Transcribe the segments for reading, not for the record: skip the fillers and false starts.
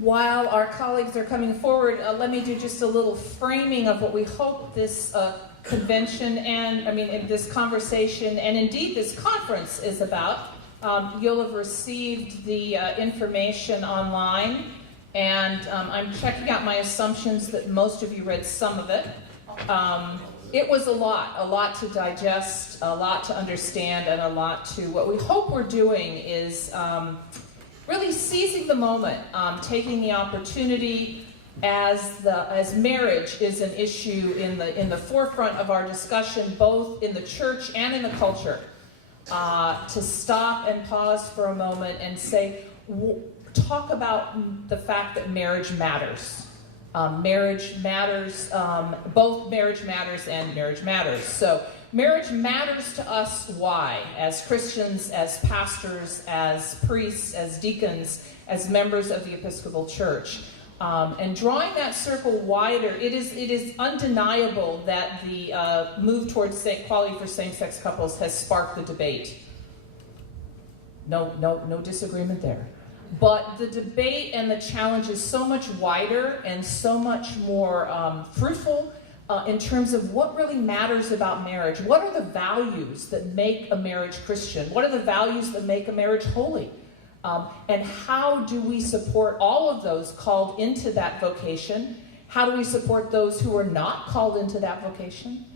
While our colleagues are coming forward, let me do just a little framing of what we hope this convention this conversation and indeed this conference is about. You'll have received the information online, and I'm checking out my assumptions that most of you read some of it. It was a lot to digest, a lot to understand, and a lot to, what we hope we're doing is really seizing the moment, taking the opportunity as marriage is an issue in the forefront of our discussion, both in the church and in the culture, to stop and pause for a moment and say, talk about the fact that marriage matters. Marriage matters, both marriage matters and marriage matters. So marriage matters to us. Why? As Christians, as pastors, as priests, as deacons, as members of the Episcopal Church. And drawing that circle wider, it is undeniable that the move towards equality for same-sex couples has sparked the debate. No disagreement there. But the debate and the challenge is so much wider and so much more fruitful in terms of what really matters about marriage. What are the values that make a marriage Christian? What are the values that make a marriage holy? And how do we support all of those called into that vocation? How do we support those who are not called into that vocation?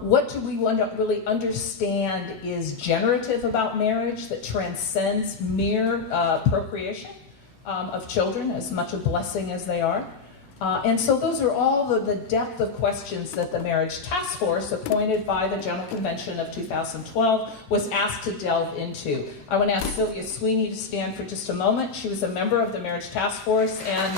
What do we want to really understand is generative about marriage that transcends mere procreation of children, as much a blessing as they are? And so those are all the depth of questions that the Marriage Task Force, appointed by the General Convention of 2012, was asked to delve into. I want to ask Sylvia Sweeney to stand for just a moment. She was a member of the Marriage Task Force and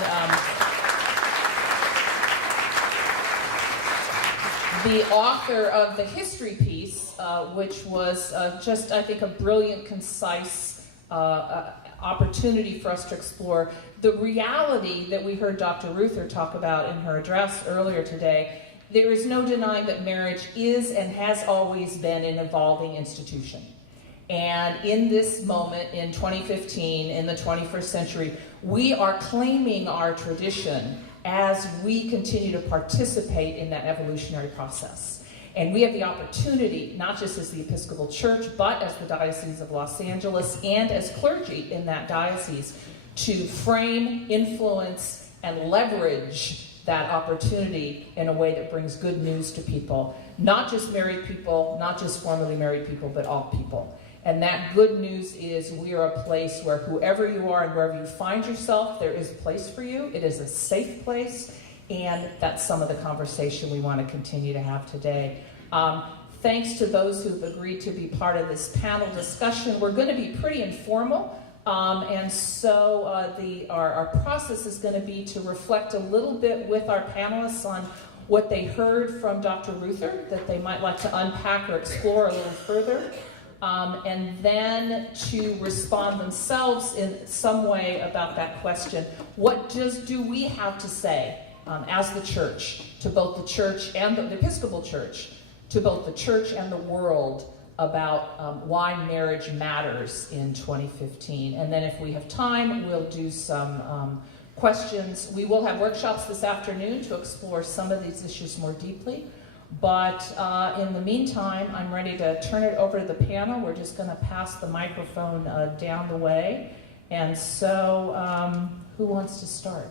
the author of the history piece, which was just, I think, a brilliant, concise opportunity for us to explore the reality that we heard Dr. Ruether talk about in her address earlier today. There is no denying that marriage is and has always been an evolving institution. And in this moment, in 2015, in the 21st century, we are claiming our tradition as we continue to participate in that evolutionary process. And we have the opportunity, not just as the Episcopal Church, but as the Diocese of Los Angeles and as clergy in that diocese, to frame, influence, and leverage that opportunity in a way that brings good news to people. Not just married people, not just formerly married people, but all people. And that good news is we are a place where whoever you are and wherever you find yourself, there is a place for you. It is a safe place, and that's some of the conversation we want to continue to have today. Thanks to those who've agreed to be part of this panel discussion. We're going to be pretty informal, and so our process is going to be to reflect a little bit with our panelists on what they heard from Dr. Ruether that they might like to unpack or explore a little further. And then to respond themselves in some way about that question. What do we have to say as the church, to both the church and the Episcopal Church, to both the church and the world about why marriage matters in 2015? And then if we have time, we'll do some questions. We will have workshops this afternoon to explore some of these issues more deeply. But in the meantime, I'm ready to turn it over to the panel. We're just going to pass the microphone down the way. And so, who wants to start?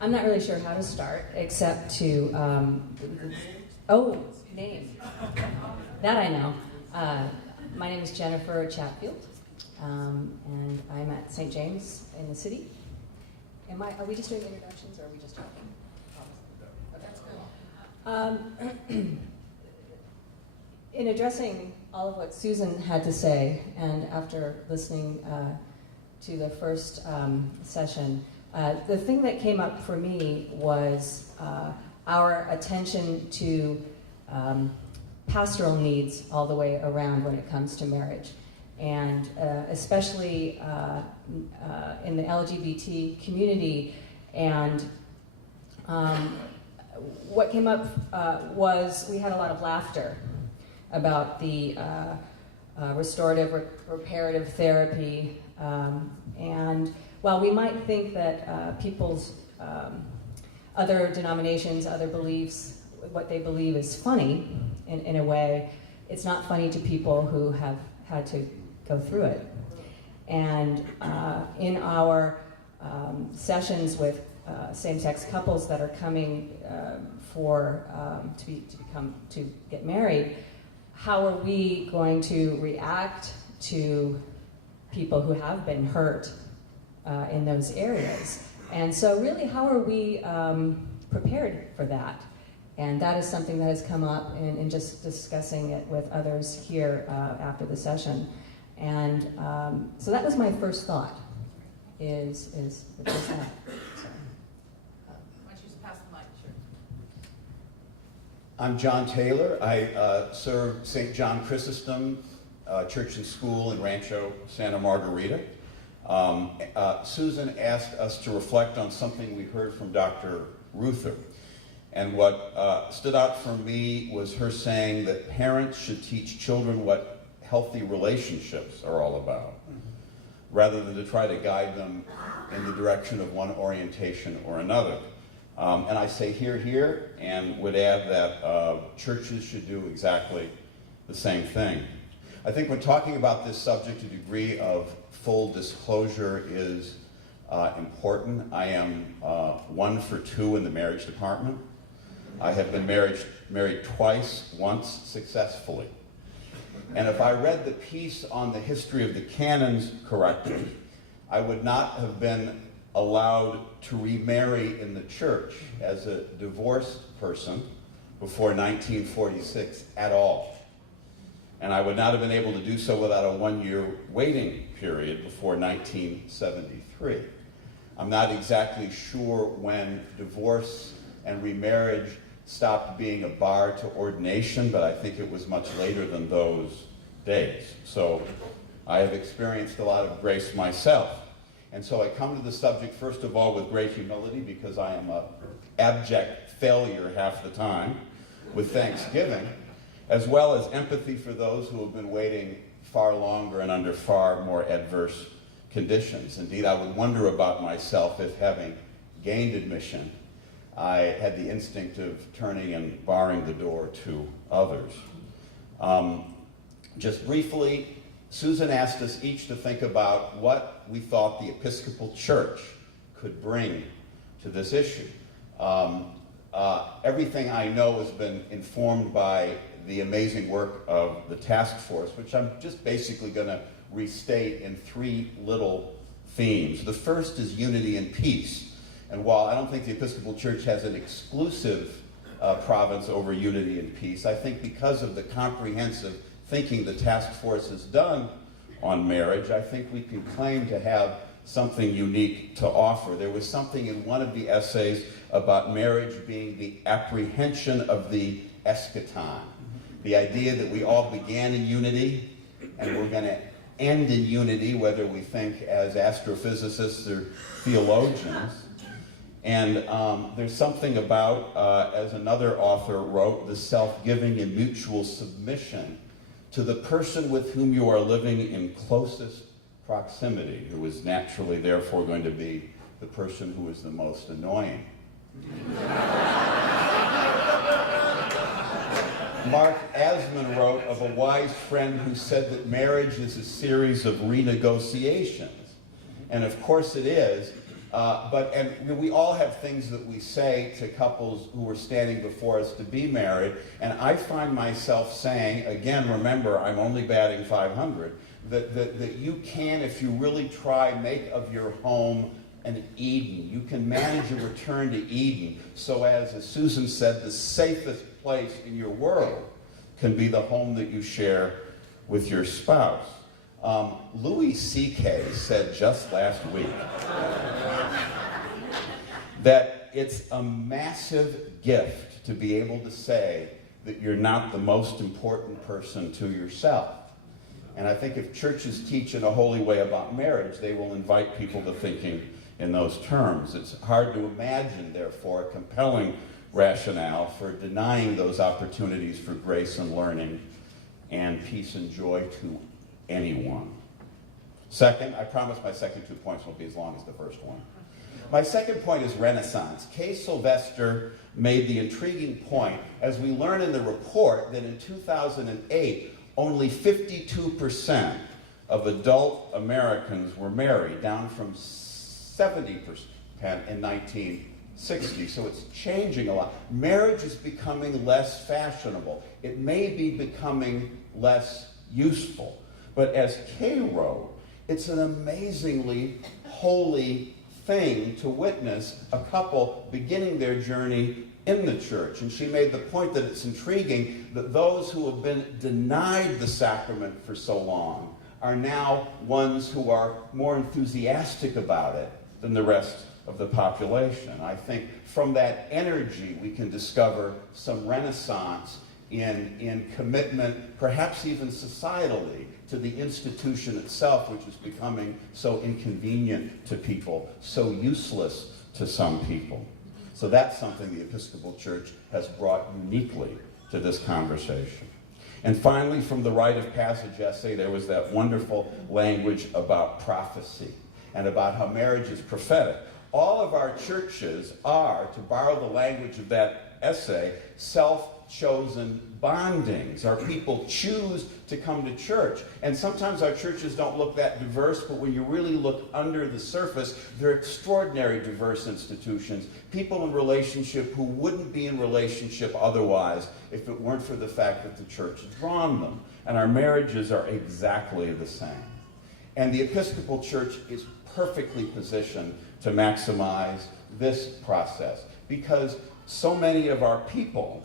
I'm not really sure how to start, except to, name. That I know. My name is Jennifer Chatfield. And I'm at St. James in the city. Are we just doing introductions or are we just talking? That's good. In addressing all of what Susan had to say, and after listening to the first session, the thing that came up for me was our attention to pastoral needs all the way around when it comes to marriage. And especially in the LGBT community, and what came up was we had a lot of laughter about the restorative, reparative therapy. And while we might think that people's other denominations, other beliefs, what they believe is funny in a way, it's not funny to people who have had to go through it. And in our sessions with same-sex couples that are coming to get married, how are we going to react to people who have been hurt in those areas? And so really, how are we prepared for that? And that is something that has come up in just discussing it with others here after the session. And so that was my first thought, is that. So, Why don't you just pass the mic, sure. I'm John Taylor. I serve St. John Chrysostom Church and School in Rancho Santa Margarita. Susan asked us to reflect on something we heard from Dr. Ruether. And what stood out for me was her saying that parents should teach children what healthy relationships are all about, rather than to try to guide them in the direction of one orientation or another. And I say here, and would add that churches should do exactly the same thing. I think when talking about this subject, a degree of full disclosure is important. I am 1 for 2 in the marriage department. I have been married twice, once successfully. And if I read the piece on the history of the canons correctly, I would not have been allowed to remarry in the church as a divorced person before 1946 at all. And I would not have been able to do so without a 1-year waiting period before 1973. I'm not exactly sure when divorce and remarriage stopped being a bar to ordination, but I think it was much later than those days. So I have experienced a lot of grace myself. And so I come to the subject, first of all, with great humility, because I am an abject failure half the time, with thanksgiving, as well as empathy for those who have been waiting far longer and under far more adverse conditions. Indeed, I would wonder about myself if, having gained admission, I had the instinct of turning and barring the door to others. Just briefly, Susan asked us each to think about what we thought the Episcopal Church could bring to this issue. Everything I know has been informed by the amazing work of the task force, which I'm just basically going to restate in 3 little themes. The first is unity and peace. And while I don't think the Episcopal Church has an exclusive province over unity and peace, I think because of the comprehensive thinking the task force has done on marriage, I think we can claim to have something unique to offer. There was something in one of the essays about marriage being the apprehension of the eschaton, the idea that we all began in unity and we're going to end in unity, whether we think as astrophysicists or theologians. And there's something about, as another author wrote, the self-giving and mutual submission to the person with whom you are living in closest proximity, who is naturally, therefore, going to be the person who is the most annoying. Mark Asman wrote of a wise friend who said that marriage is a series of renegotiations. And of course it is. And we all have things that we say to couples who are standing before us to be married, and I find myself saying, again, remember, I'm only batting 500, that you can, if you really try, make of your home an Eden. You can manage a return to Eden so as Susan said, the safest place in your world can be the home that you share with your spouse. Louis C.K. said just last week that it's a massive gift to be able to say that you're not the most important person to yourself. And I think if churches teach in a holy way about marriage, they will invite people to thinking in those terms. It's hard to imagine, therefore, a compelling rationale for denying those opportunities for grace and learning and peace and joy to anyone. Second, I promise my second 2 points won't be as long as the first one. My second point is Renaissance. Kay Sylvester made the intriguing point, as we learn in the report, that in 2008, only 52% of adult Americans were married, down from 70% in 1960. So it's changing a lot. Marriage is becoming less fashionable. It may be becoming less useful. But as Kay wrote, it's an amazingly holy thing to witness a couple beginning their journey in the church. And she made the point that it's intriguing that those who have been denied the sacrament for so long are now ones who are more enthusiastic about it than the rest of the population. I think from that energy we can discover some renaissance in commitment, perhaps even societally, to the institution itself, which is becoming so inconvenient to people, so useless to some people. So that's something the Episcopal Church has brought uniquely to this conversation. And finally, from the Rite of Passage essay, there was that wonderful language about prophecy and about how marriage is prophetic. All of our churches are, to borrow the language of that essay, self-chosen bondings. Our people choose to come to church. And sometimes our churches don't look that diverse, but when you really look under the surface, they're extraordinary diverse institutions. People in relationship who wouldn't be in relationship otherwise if it weren't for the fact that the church has drawn them. And our marriages are exactly the same. And the Episcopal Church is perfectly positioned to maximize this process because so many of our people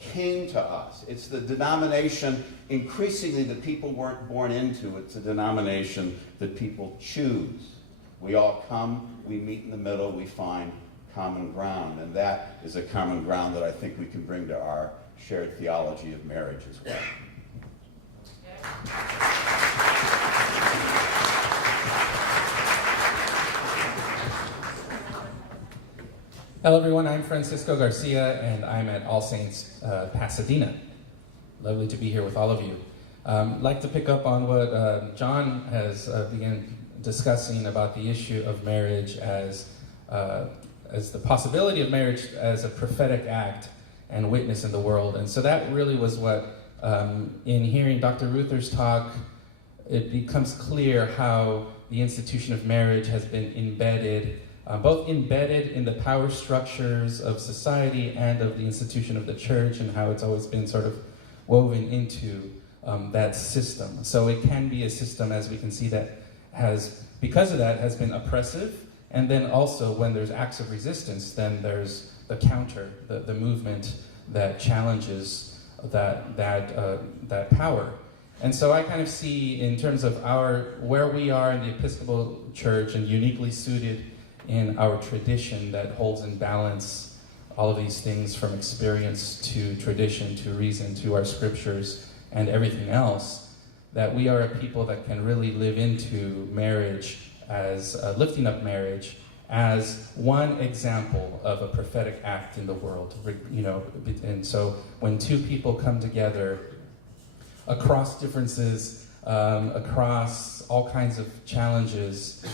came to us. It's the denomination increasingly that people weren't born into. It's a denomination that people choose. We all come, we meet in the middle, we find common ground. And that is a common ground that I think we can bring to our shared theology of marriage as well. Hello everyone, I'm Francisco Garcia and I'm at All Saints Pasadena. Lovely to be here with all of you. I'd like to pick up on what John has begun discussing about the issue of marriage as the possibility of marriage as a prophetic act and witness in the world. And so that really was what, in hearing Dr. Ruether's talk, it becomes clear how the institution of marriage has been embedded both embedded in the power structures of society and of the institution of the church, and how it's always been sort of woven into that system. So it can be a system, as we can see, that has, because of that, has been oppressive, and then also when there's acts of resistance, then there's the counter, the movement that challenges that power. And so I kind of see, in terms of where we are in the Episcopal Church, and uniquely suited in our tradition that holds in balance all of these things, from experience to tradition to reason to our scriptures and everything else, that we are a people that can really live into marriage as lifting up marriage as one example of a prophetic act in the world, you know. And so when two people come together across differences, across all kinds of challenges,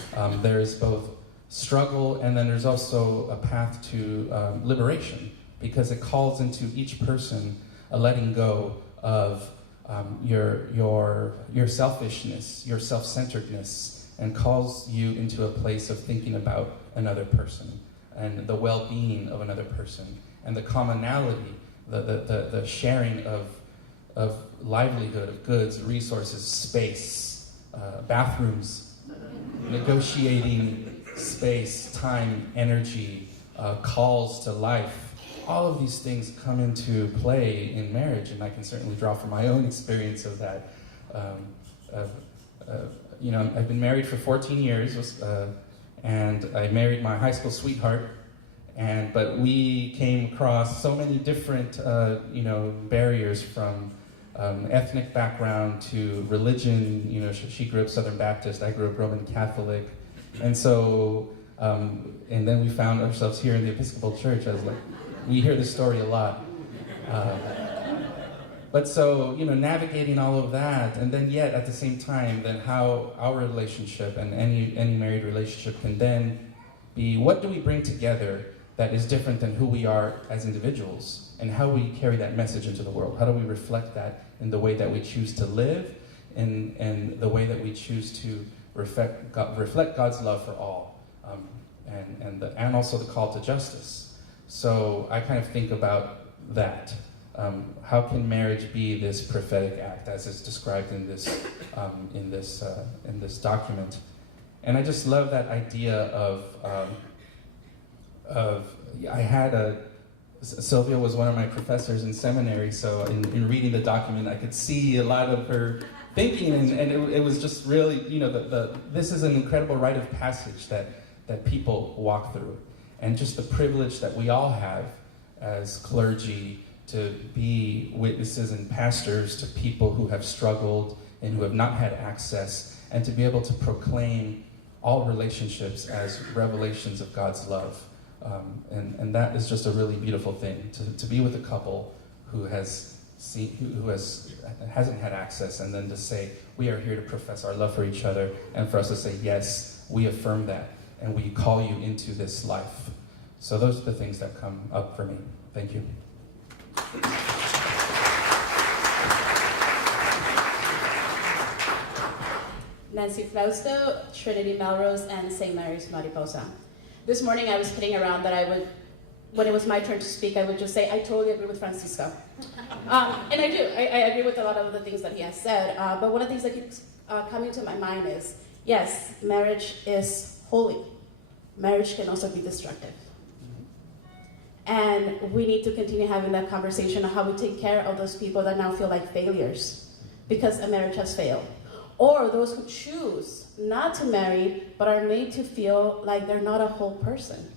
there is both struggle, and then there's also a path to liberation, because it calls into each person a letting go of your selfishness, your self-centeredness, and calls you into a place of thinking about another person and the well-being of another person, and the commonality, the sharing of livelihood, of goods, resources, space, bathrooms, negotiating space, time, energy, calls to life. All of these things come into play in marriage, and I can certainly draw from my own experience of that. You know, I've been married for 14 years, and I married my high school sweetheart, but we came across so many different barriers, from ethnic background to religion. You know, she grew up Southern Baptist, I grew up Roman Catholic. And so, and then we found ourselves here in the Episcopal Church. I was like, We hear this story a lot. But so, navigating all of that, and then yet at the same time, then how our relationship and any married relationship can then be, what do we bring together that is different than who we are as individuals, and how we carry that message into the world? How do we reflect that in the way that we choose to live, and the way that we choose to reflect God's love for all, and also the call to justice. So I kind of think about that. How can marriage be this prophetic act, as is described in this document? And I just love that idea of I had Sylvia was one of my professors in seminary, so in reading the document, I could see a lot of her thinking, and it was just really, this is an incredible rite of passage that people walk through, and just the privilege that we all have as clergy to be witnesses and pastors to people who have struggled and who have not had access, and to be able to proclaim all relationships as revelations of God's love. And that is just a really beautiful thing, to be with a couple who hasn't had access, and then to say, we are here to profess our love for each other, and for us to say, yes, we affirm that, and we call you into this life. So those are the things that come up for me. Thank you. Nancy Flausto, Trinity Melrose, and St. Mary's Mariposa. This morning I was kidding around that when it was my turn to speak, I would just say, I totally agree with Francisco. And I do. I agree with a lot of the things that he has said. But one of the things that keeps coming to my mind is, yes, marriage is holy. Marriage can also be destructive. And we need to continue having that conversation of how we take care of those people that now feel like failures because a marriage has failed. Or those who choose not to marry but are made to feel like they're not a whole person.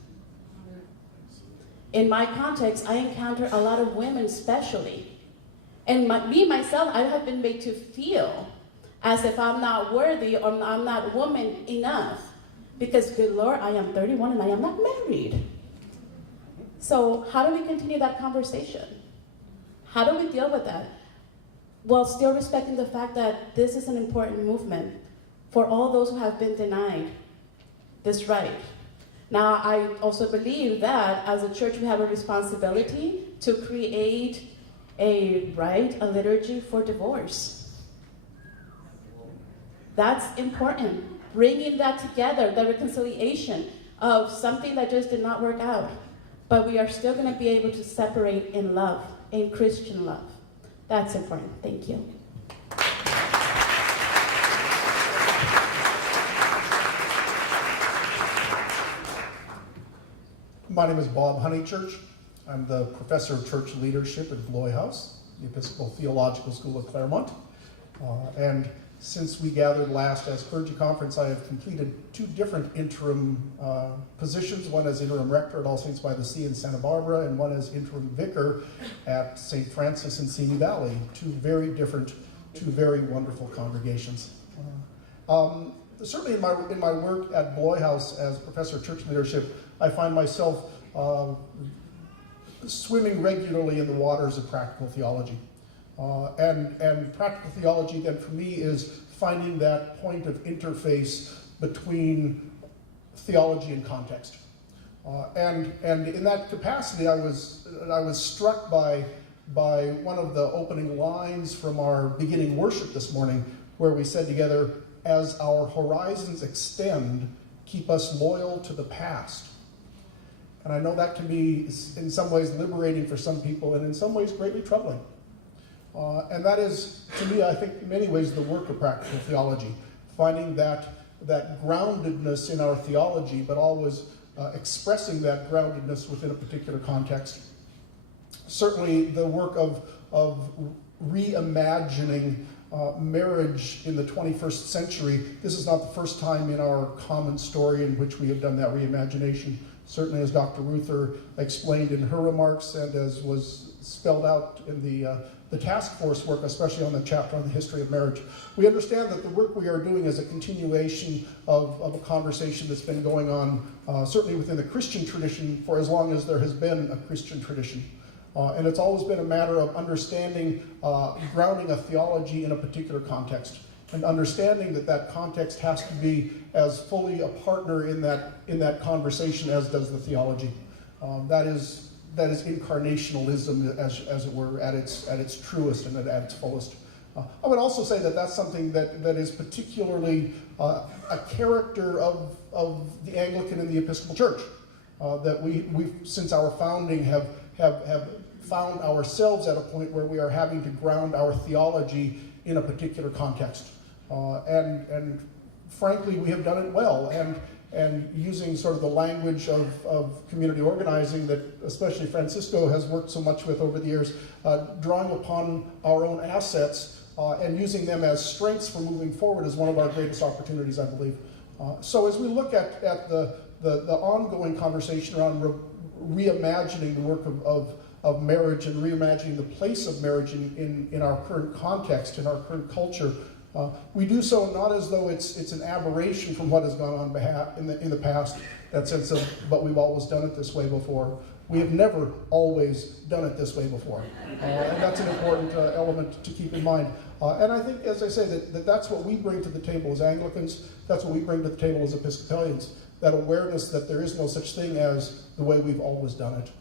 In my context, I encounter a lot of women especially. And myself, I have been made to feel as if I'm not worthy or I'm not woman enough. Because, good Lord, I am 31 and I am not married. So how do we continue that conversation? How do we deal with that? While still respecting the fact that this is an important movement for all those who have been denied this right. Now, I also believe that as a church, we have a responsibility to create a liturgy for divorce. That's important. Bringing that together, the reconciliation of something that just did not work out. But we are still going to be able to separate in love, in Christian love. That's important. Thank you. My name is Bob Honeychurch. I'm the professor of church leadership at Bloy House, the Episcopal Theological School of Claremont. And since we gathered last as clergy conference, I have completed 2 different interim positions, one as interim rector at All Saints by the Sea in Santa Barbara, and one as interim vicar at St. Francis in Simi Valley. 2 very different, 2 very wonderful congregations. Certainly in my work at Bloy House as professor of church leadership, I find myself swimming regularly in the waters of practical theology. And practical theology, then, for me, is finding that point of interface between theology and context. And in that capacity, I was struck by one of the opening lines from our beginning worship this morning, where we said together, "As our horizons extend, keep us loyal to the past." And I know that can be, in some ways, liberating for some people, and in some ways, greatly troubling. And that is, to me, I think, in many ways, the work of practical theology, finding that groundedness in our theology, but always expressing that groundedness within a particular context. Certainly, the work of reimagining marriage in the 21st century, this is not the first time in our common story in which we have done that reimagination. Certainly, as Dr. Ruether explained in her remarks, and as was spelled out in the task force work, especially on the chapter on the history of marriage. We understand that the work we are doing is a continuation of a conversation that's been going on, certainly within the Christian tradition, for as long as there has been a Christian tradition. And it's always been a matter of understanding, grounding a theology in a particular context, and understanding that that context has to be as fully a partner in that conversation as does the theology. That is incarnationalism, as it were, at its truest and at its fullest. I would also say that that's something that is particularly a character of the Anglican and the Episcopal Church. That we since our founding have found ourselves at a point where we are having to ground our theology in a particular context. And frankly, we have done it well. And using sort of the language of community organizing that especially Francisco has worked so much with over the years, drawing upon our own assets and using them as strengths for moving forward is one of our greatest opportunities, I believe. So as we look at the ongoing conversation around reimagining the work of marriage and reimagining the place of marriage in our current context, in our current culture, we do so not as though it's an aberration from what has gone on in the past, that sense of, but we've always done it this way before. We have never always done it this way before. And that's an important element to keep in mind. And I think, as I say, that's what we bring to the table as Anglicans, that's what we bring to the table as Episcopalians, that awareness that there is no such thing as the way we've always done it.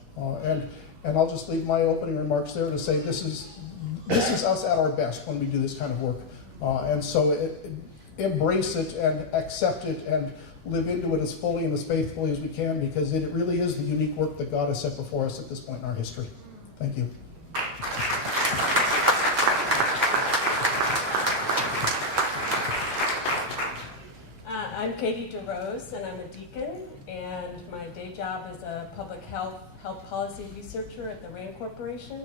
And I'll just leave my opening remarks there to say this is us at our best when we do this kind of work. And so embrace it and accept it and live into it as fully and as faithfully as we can, because it really is the unique work that God has set before us at this point in our history. Thank you. I'm Katie DeRose, and I'm a deacon, and my day job is a public health policy researcher at the RAND Corporation,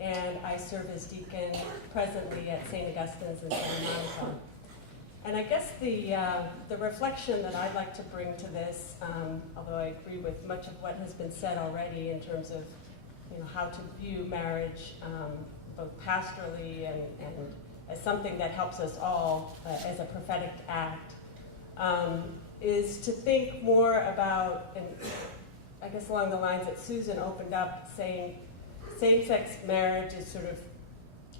and I serve as deacon presently at St. Augustine's in Santa Monica. And I guess the reflection that I'd like to bring to this, although I agree with much of what has been said already in terms of how to view marriage, both pastorally and as something that helps us all as a prophetic act, is to think more about, and I guess along the lines that Susan opened up, saying same-sex marriage is sort of,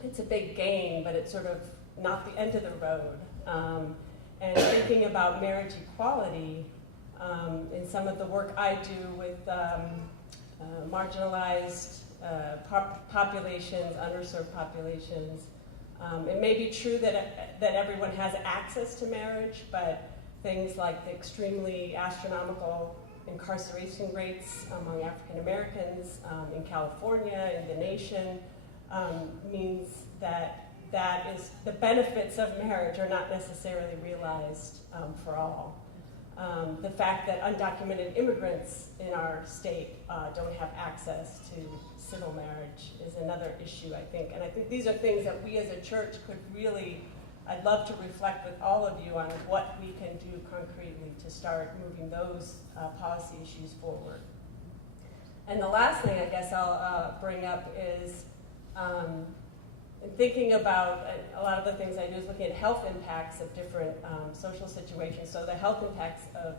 it's a big game, but it's sort of not the end of the road. And thinking about marriage equality in some of the work I do with marginalized populations, underserved populations. It may be true that everyone has access to marriage, but things like the extremely astronomical incarceration rates among African Americans in California, in the nation, means that the benefits of marriage are not necessarily realized for all. The fact that undocumented immigrants in our state don't have access to civil marriage is another issue, I think. And I think these are things that we as a church could really, I'd love to reflect with all of you on what we can do concretely to start moving those policy issues forward. And the last thing I guess I'll bring up is thinking about a lot of the things I do is looking at health impacts of different social situations. So the health impacts of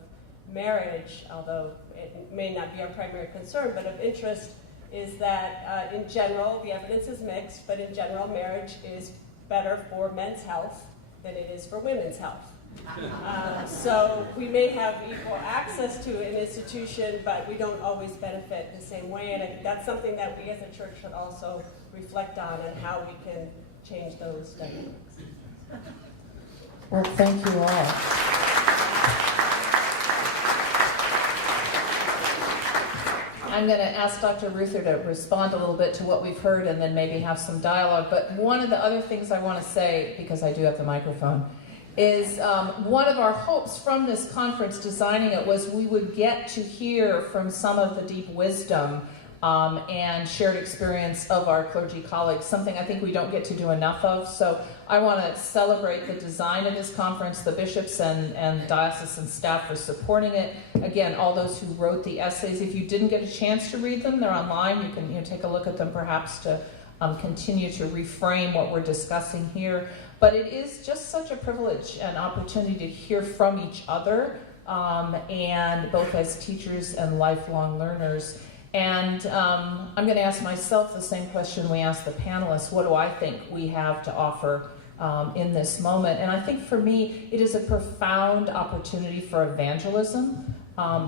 marriage, although it may not be our primary concern, but of interest is that in general, the evidence is mixed, but in general, marriage is better for men's health than it is for women's health. So we may have equal access to an institution, but we don't always benefit the same way, and I think that's something that we as a church should also reflect on and how we can change those dynamics. Well, thank you all. I'm going to ask Dr. Ruether to respond a little bit to what we've heard and then maybe have some dialogue. But one of the other things I want to say, because I do have the microphone, is one of our hopes from this conference, designing it, was we would get to hear from some of the deep wisdom and shared experience of our clergy colleagues, something I think we don't get to do enough of. So I want to celebrate the design of this conference, the bishops and diocesan staff for supporting it. Again, all those who wrote the essays. If you didn't get a chance to read them, they're online. You can take a look at them perhaps to continue to reframe what we're discussing here. But it is just such a privilege and opportunity to hear from each other, and both as teachers and lifelong learners. And I'm going to ask myself the same question we asked the panelists. What do I think we have to offer in this moment? And I think for me, it is a profound opportunity for evangelism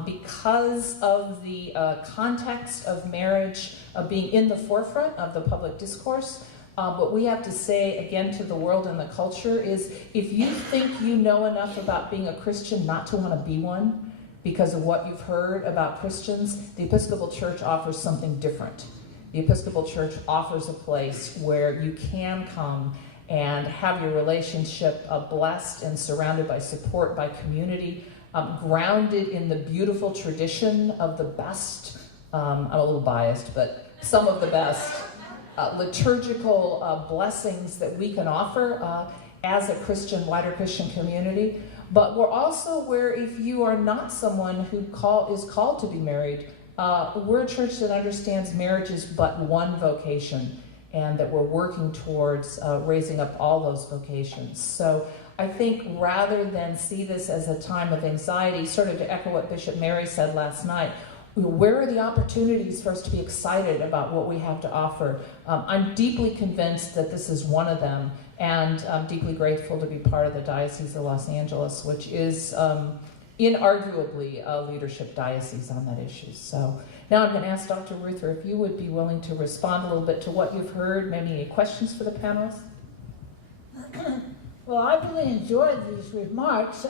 because of the context of marriage being in the forefront of the public discourse. What we have to say, again, to the world and the culture is, if you think you know enough about being a Christian not to want to be one, because of what you've heard about Christians, the Episcopal Church offers something different. The Episcopal Church offers a place where you can come and have your relationship blessed and surrounded by support, by community, grounded in the beautiful tradition of the best, I'm a little biased, but some of the best liturgical blessings that we can offer as a Christian, wider Christian community. But we're also where, if you are not someone who is called to be married, we're a church that understands marriage is but one vocation, and that we're working towards raising up all those vocations. So I think rather than see this as a time of anxiety, sort of to echo what Bishop Mary said last night, where are the opportunities for us to be excited about what we have to offer? I'm deeply convinced that this is one of them, and I'm deeply grateful to be part of the Diocese of Los Angeles, which is inarguably a leadership diocese on that issue. So now I'm going to ask Dr. Ruether if you would be willing to respond a little bit to what you've heard, maybe any questions for the panelists? Well, I really enjoyed these remarks.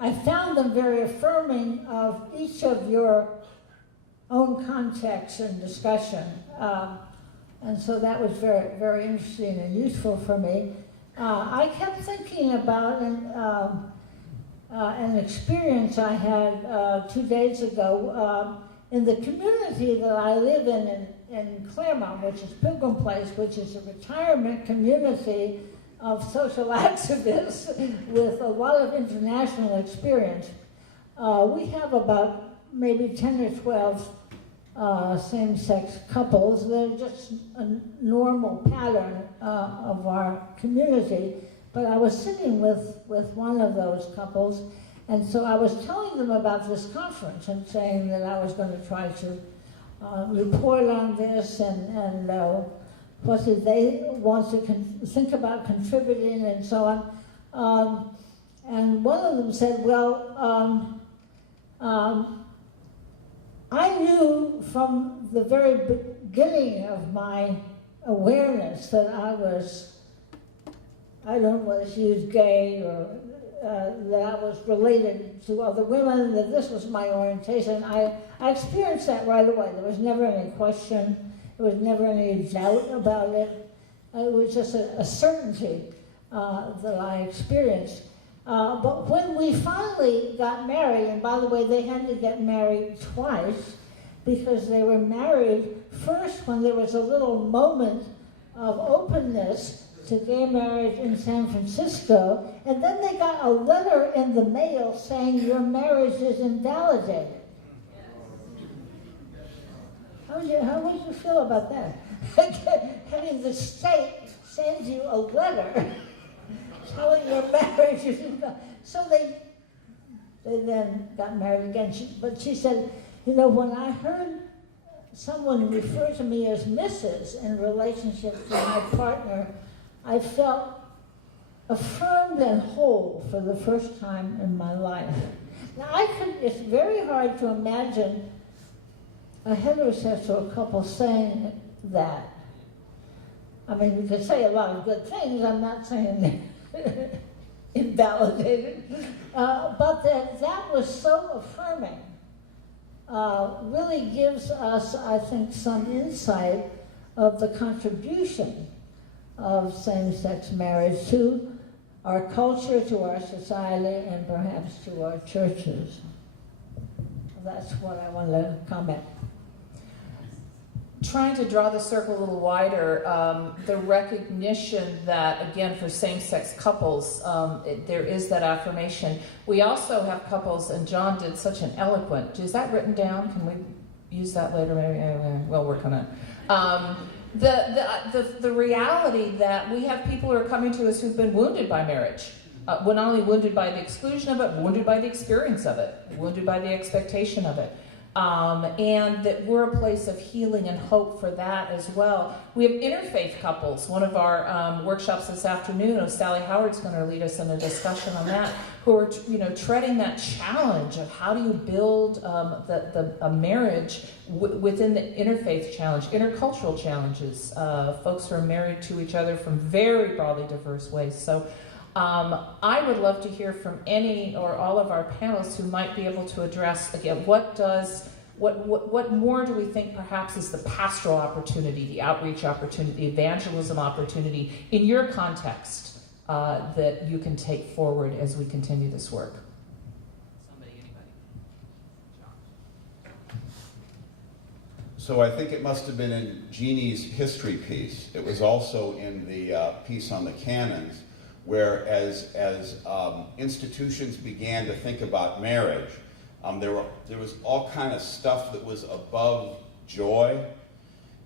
I found them very affirming of each of your own context and discussion. And so that was very, very interesting and useful for me. I kept thinking about an experience I had 2 days ago in the community that I live in Claremont, which is Pilgrim Place, which is a retirement community of social activists with a lot of international experience. We have about maybe 10 or 12 same-sex couples. They're just a normal pattern of our community. But I was sitting with one of those couples, and so I was telling them about this conference and saying that I was going to try to report on this and what did they want to think about contributing and so on. And one of them said, well, I knew from the very beginning of my awareness that I don't know whether she was gay or that I was related to other women, that this was my orientation. I experienced that right away. There was never any question. There was never any doubt about it. It was just a certainty that I experienced. But when we finally got married, and by the way, they had to get married twice because they were married first when there was a little moment of openness to gay marriage in San Francisco, and then they got a letter in the mail saying your marriage is invalidated. How would you feel about that? Having the state send you a letter telling your marriage is invalidated. So they then got married again. But she said, you know, when I heard someone refer to me as Mrs. in relationship to my partner, I felt affirmed and whole for the first time in my life. Now, it's very hard to imagine a heterosexual couple saying that. I mean, you could say a lot of good things. I'm not saying they're invalidated. But that was so affirming. Really gives us, I think, some insight of the contribution of same-sex marriage to our culture, to our society, and perhaps to our churches. That's what I want to comment. trying to draw the circle a little wider, the recognition that, again, for same-sex couples, there is that affirmation. We also have couples, and John did such an eloquent, is that written down? Can we use that later? Maybe we'll work on it. The reality that we have people who are coming to us who've been wounded by marriage. Well, not only wounded by the exclusion of it, wounded by the experience of it, wounded by the expectation of it. And that we're a place of healing and hope for that as well. We have interfaith couples. One of our workshops this afternoon, Sally Howard's going to lead us in a discussion on that, who are treading that challenge of how do you build a marriage within the interfaith challenge, intercultural challenges, folks who are married to each other from very broadly diverse ways. So I would love to hear from any or all of our panelists who might be able to address, again, what more do we think perhaps is the pastoral opportunity, the outreach opportunity, the evangelism opportunity in your context that you can take forward as we continue this work? Anybody? John. So I think it must have been in Jeannie's history piece. It was also in the piece on the canons, where as institutions began to think about marriage, there was all kind of stuff that was above joy,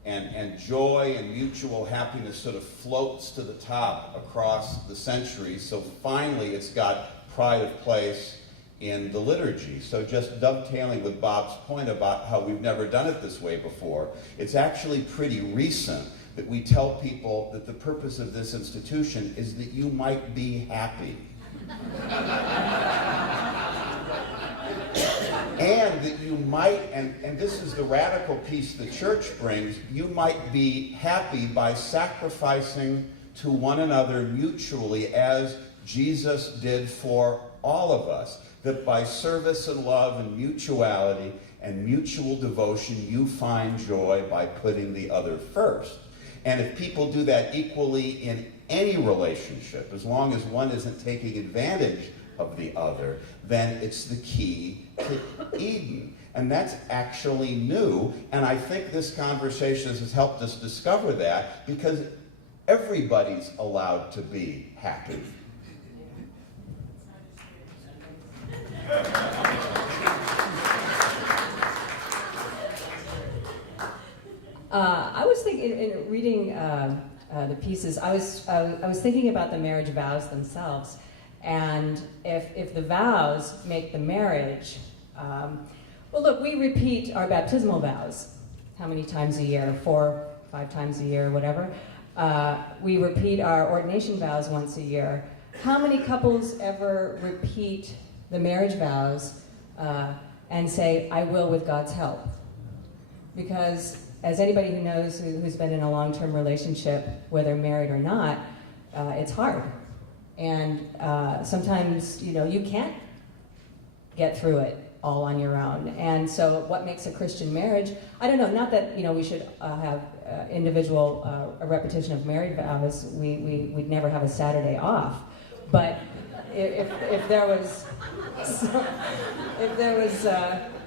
and joy and mutual happiness sort of floats to the top across the centuries. So finally it's got pride of place in the liturgy. So just dovetailing with Bob's point about how we've never done it this way before, it's actually pretty recent that we tell people that the purpose of this institution is that you might be happy. And that you might, and this is the radical piece the church brings, you might be happy by sacrificing to one another mutually as Jesus did for all of us. That by service and love and mutuality and mutual devotion, you find joy by putting the other first. And if people do that equally in any relationship, as long as one isn't taking advantage of the other, then it's the key to Eden. And that's actually new. And I think this conversation has helped us discover that, because everybody's allowed to be happy. I was thinking, in reading the pieces, I was thinking about the marriage vows themselves, and if the vows make the marriage, well, look, we repeat our baptismal vows how many times a year? 4, 5 times a year, whatever. We repeat our ordination vows once a year. How many couples ever repeat the marriage vows and say, "I will with God's help"? Because as anybody who knows, who's been in a long-term relationship, whether married or not, it's hard. And sometimes, you can't get through it all on your own. And so what makes a Christian marriage, I don't know, not that, we should have individual a repetition of married vows. We'd never have a Saturday off. But if there was,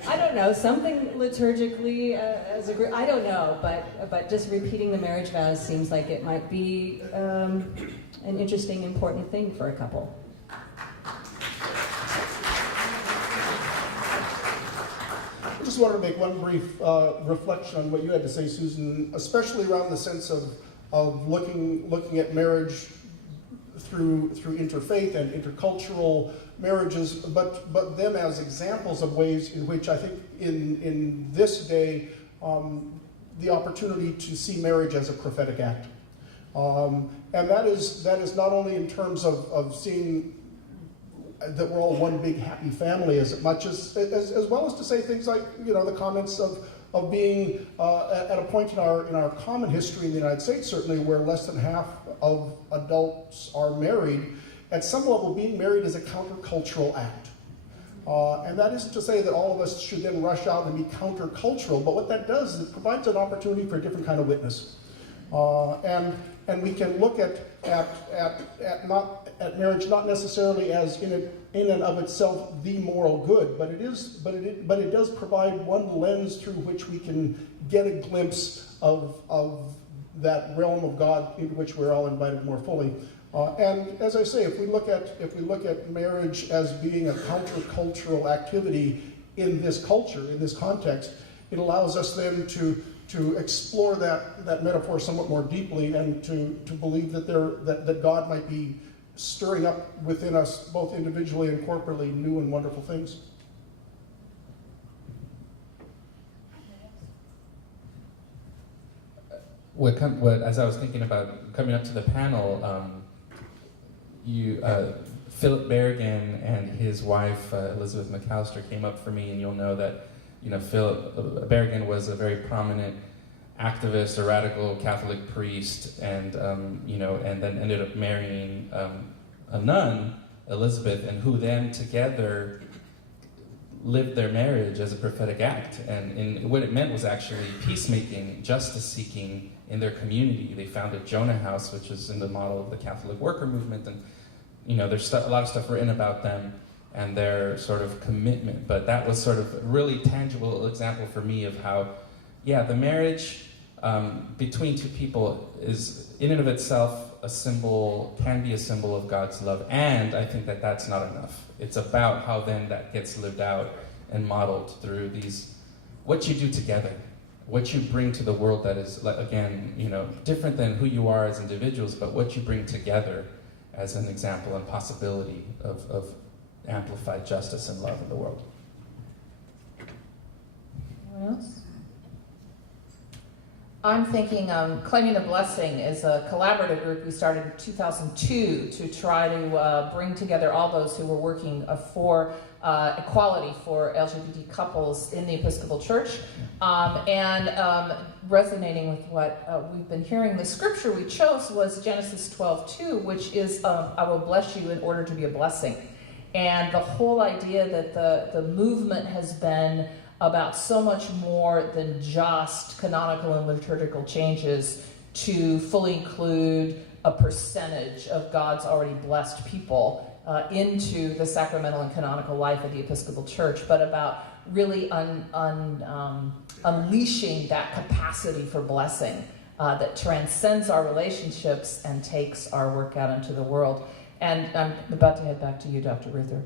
I don't know, something liturgically as a group, I don't know, but just repeating the marriage vows seems like it might be an interesting, important thing for a couple. I just wanted to make one brief reflection on what you had to say, Susan, especially around the sense of looking at marriage through interfaith and intercultural marriages, but them as examples of ways in which I think in this day the opportunity to see marriage as a prophetic act, and that is not only in terms of seeing that we're all one big happy family as much as well as to say things like the comments of being at a point in our common history in the United States, certainly, where less than half of adults are married. At some level, being married is a countercultural act. And that isn't to say that all of us should then rush out and be countercultural, but what that does is it provides an opportunity for a different kind of witness. And we can look at marriage not necessarily as in and of itself the moral good, but it does provide one lens through which we can get a glimpse of that realm of God into which we're all invited more fully. And as I say, if we look at marriage as being a countercultural activity in this culture, in this context, it allows us then to explore that metaphor somewhat more deeply, and to believe that God might be stirring up within us, both individually and corporately, new and wonderful things. As I was thinking about coming up to the panel, Philip Berrigan and his wife Elizabeth McAllister came up for me, and you'll know that Philip Berrigan was a very prominent activist, a radical Catholic priest, and and then ended up marrying a nun, Elizabeth, and who then together lived their marriage as a prophetic act. And what it meant was actually peacemaking, justice seeking in their community. They founded Jonah House, which is in the model of the Catholic worker movement, and there's a lot of stuff written about them and their sort of commitment. But that was sort of a really tangible example for me of how, the marriage between two people is in and of itself can be a symbol of God's love. And I think that that's not enough. It's about how then that gets lived out and modeled through what you do together, what you bring to the world that is, again, different than who you are as individuals, but what you bring together as an example and possibility of amplified justice and love in the world. Anyone else? I'm thinking Claiming the Blessing is a collaborative group we started in 2002 to try to bring together all those who were working for equality for LGBT couples in the Episcopal Church, and resonating with what we've been hearing. The scripture we chose was Genesis 12:2, which is, I will bless you in order to be a blessing. And the whole idea that the movement has been about so much more than just canonical and liturgical changes to fully include a percentage of God's already blessed people into the sacramental and canonical life of the Episcopal Church, but about really unleashing that capacity for blessing that transcends our relationships and takes our work out into the world. And I'm about to head back to you, Dr. Ruether.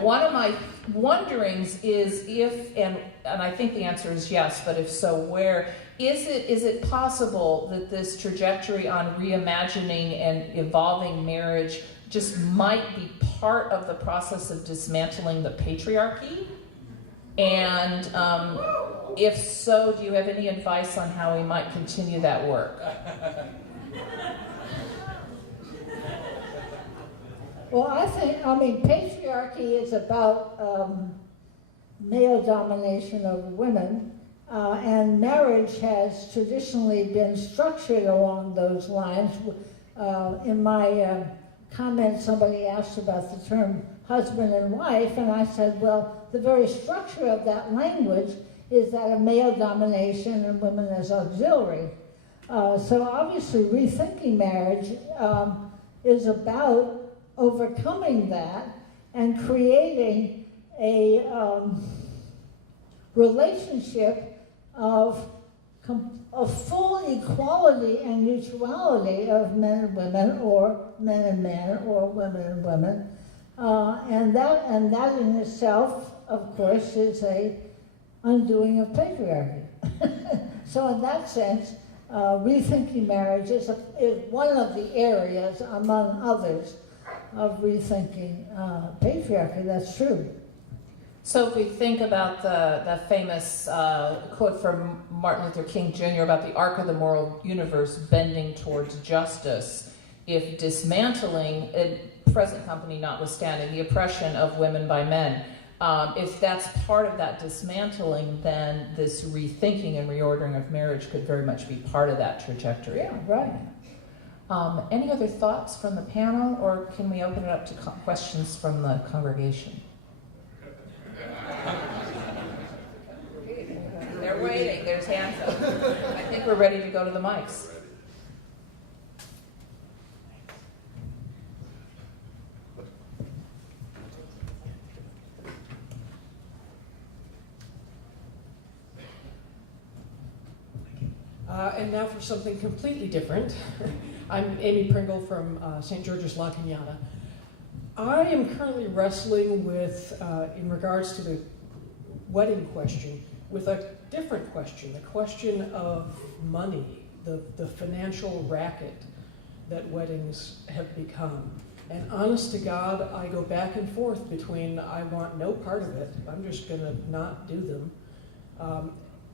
One of my wonderings is if, and I think the answer is yes, but if so, where is it possible that this trajectory on reimagining and evolving marriage just might be part of the process of dismantling the patriarchy? And if so, do you have any advice on how we might continue that work? Well, patriarchy is about male domination over women, and marriage has traditionally been structured along those lines. In my comment, somebody asked about the term husband and wife, and I said, well, the very structure of that language is that of male domination and women as auxiliary. So obviously, rethinking marriage is about overcoming that and creating a relationship of full equality and mutuality of men and women, or men and men, or women and women, and that in itself, of course, is a undoing of patriarchy. So in that sense, rethinking marriage is one of the areas, among others, of rethinking patriarchy. That's true. So if we think about the famous quote from Martin Luther King Jr. about the arc of the moral universe bending towards justice, if dismantling, present company notwithstanding, the oppression of women by men, if that's part of that dismantling, then this rethinking and reordering of marriage could very much be part of that trajectory. Yeah, right. Any other thoughts from the panel, or can we open it up to questions from the congregation? They're waiting. There's hands up. I think we're ready to go to the mics. And now for something completely different. I'm Amy Pringle from St. George's La Cañada. I am currently wrestling with, in regards to the wedding question, with a different question, the question of money, the financial racket that weddings have become. And honest to God, I go back and forth between I want no part of it, I'm just going to not do them,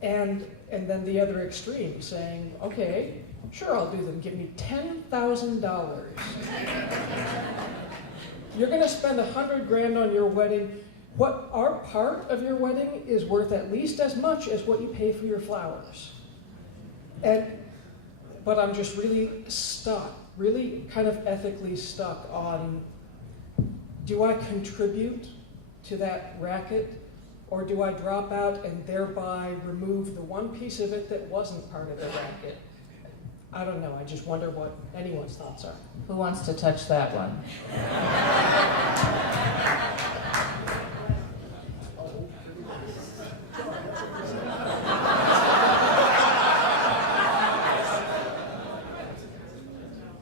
and then the other extreme, saying, okay, sure, I'll do them. Give me $10,000. You're going to spend $100,000 on your wedding. What our part of your wedding is worth at least as much as what you pay for your flowers. But I'm just really stuck, really kind of ethically stuck on, do I contribute to that racket, or do I drop out and thereby remove the one piece of it that wasn't part of the racket? I don't know, I just wonder what anyone's thoughts are. Who wants to touch that one?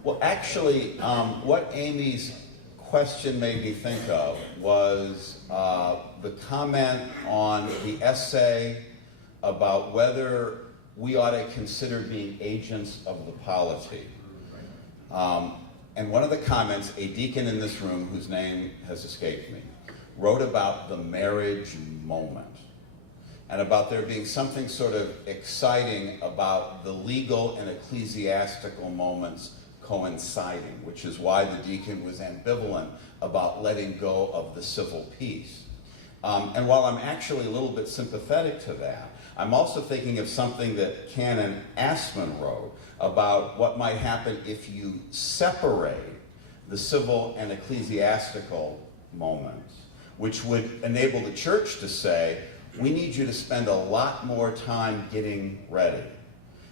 Well, actually, what Amy's question made me think of was the comment on the essay about whether we ought to consider being agents of the polity. And one of the comments, a deacon in this room, whose name has escaped me, wrote about the marriage moment and about there being something sort of exciting about the legal and ecclesiastical moments coinciding, which is why the deacon was ambivalent about letting go of the civil piece. And while I'm actually a little bit sympathetic to that, I'm also thinking of something that Canon Assman wrote about what might happen if you separate the civil and ecclesiastical moments, which would enable the church to say, we need you to spend a lot more time getting ready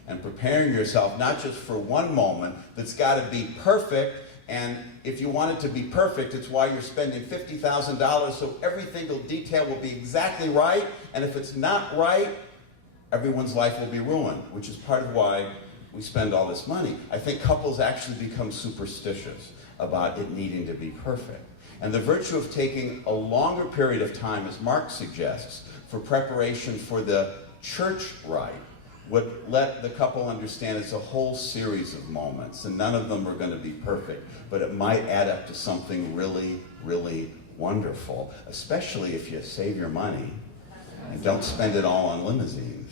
and preparing yourself, not just for one moment that's got to be perfect, and if you want it to be perfect, it's why you're spending $50,000, so every single detail will be exactly right, and if it's not right, everyone's life will be ruined, which is part of why we spend all this money. I think couples actually become superstitious about it needing to be perfect. And the virtue of taking a longer period of time, as Mark suggests, for preparation for the church rite, would let the couple understand it's a whole series of moments, and none of them are going to be perfect, but it might add up to something really, really wonderful, especially if you save your money and don't spend it all on limousines.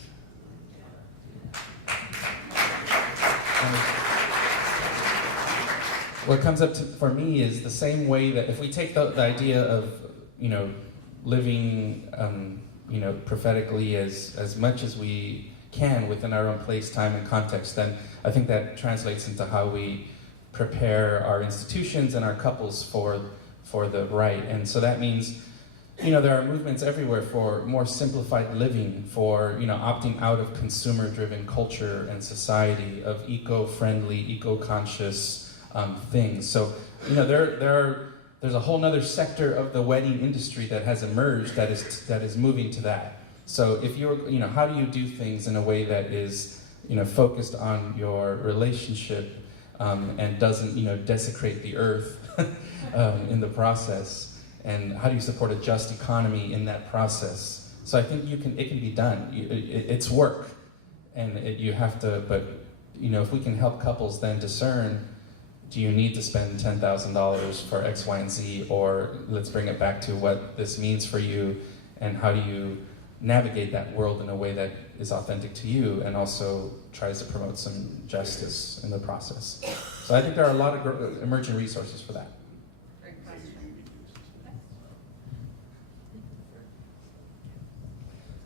What comes up for me is the same way that if we take the idea of, living, prophetically as much as we can within our own place, time, and context, then I think that translates into how we prepare our institutions and our couples for the rite. And so that means, there are movements everywhere for more simplified living, for, opting out of consumer-driven culture and society, of eco-friendly, eco-conscious things. So, there's a whole other sector of the wedding industry that has emerged that is moving to that. So if how do you do things in a way that is, focused on your relationship and doesn't, desecrate the earth in the process? And how do you support a just economy in that process? So I think it can be done. It's work, and you have to. But if we can help couples then discern, do you need to spend $10,000 for X, Y, and Z, or let's bring it back to what this means for you, and how do you navigate that world in a way that is authentic to you and also tries to promote some justice in the process. So I think there are a lot of emerging resources for that.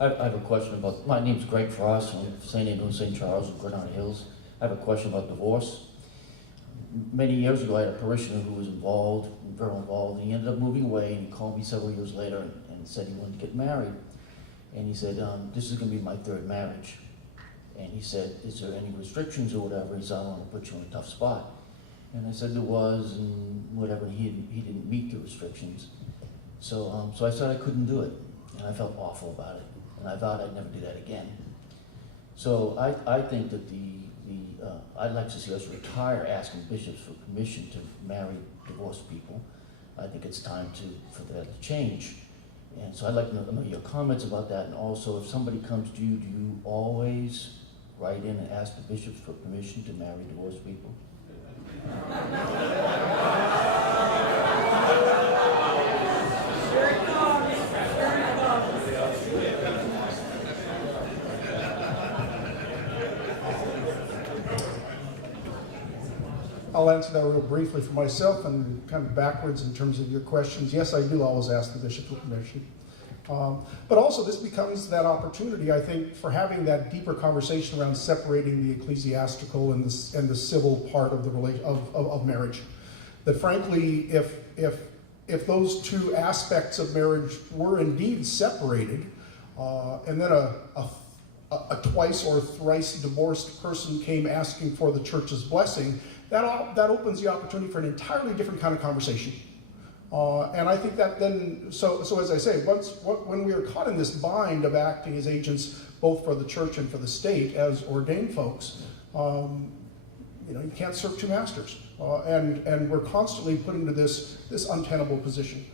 I have a question about, my name's Greg Frost, I'm St. Andrews, St. Charles, and Granada Hills. I have a question about divorce. Many years ago, I had a parishioner who was very involved, and he ended up moving away, and he called me several years later and said he wanted to get married. And he said, this is going to be my third marriage. And he said, is there any restrictions or whatever? He said, I don't want to put you in a tough spot. And I said there was, and whatever, he didn't meet the restrictions. So I said I couldn't do it, and I felt awful about it. And I vowed I'd never do that again. So I think that I'd like to see us retire asking bishops for permission to marry divorced people. I think it's time for that to change. And so I'd like to know your comments about that, and also if somebody comes to you, do you always write in and ask the bishops for permission to marry divorced people? I'll answer that real briefly for myself and kind of backwards in terms of your questions. Yes, I do always ask the bishop for permission. But also this becomes that opportunity, I think, for having that deeper conversation around separating the ecclesiastical and the civil part of the of marriage. That frankly, if those two aspects of marriage were indeed separated, and then a twice or thrice divorced person came asking for the church's blessing, that opens the opportunity for an entirely different kind of conversation. And I think that then, so as I say, when we are caught in this bind of acting as agents both for the church and for the state as ordained folks, you can't serve two masters. And we're constantly put into this untenable position.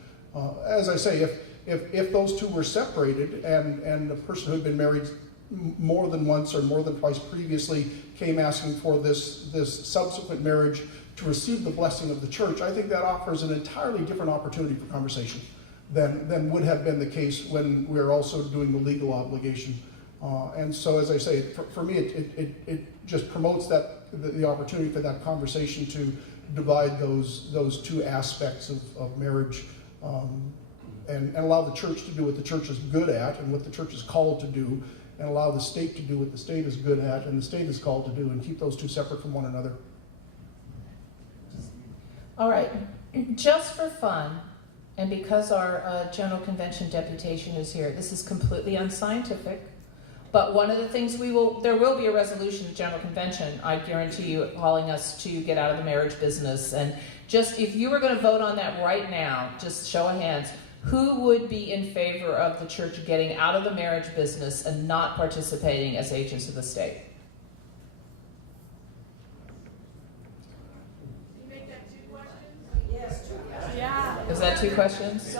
As I say, if those two were separated and a person who had been married more than once or more than twice previously came asking for this subsequent marriage to receive the blessing of the church, I think that offers an entirely different opportunity for conversation than would have been the case when we're also doing the legal obligation. And so, as I say, for me, it just promotes the opportunity for that conversation to divide those two aspects of marriage, and allow the church to do what the church is good at and what the church is called to do, and allow the state to do what the state is good at and the state is called to do, and keep those two separate from one another. All right, just for fun, and because our General Convention deputation is here, this is completely unscientific, but one of the things there will be a resolution at General Convention, I guarantee you, calling us to get out of the marriage business. And just, if you were going to vote on that right now, just show of hands, who would be in favor of the church getting out of the marriage business and not participating as agents of the state? You make that 2 questions? Yes, 2 questions. Yeah. Is that 2 questions?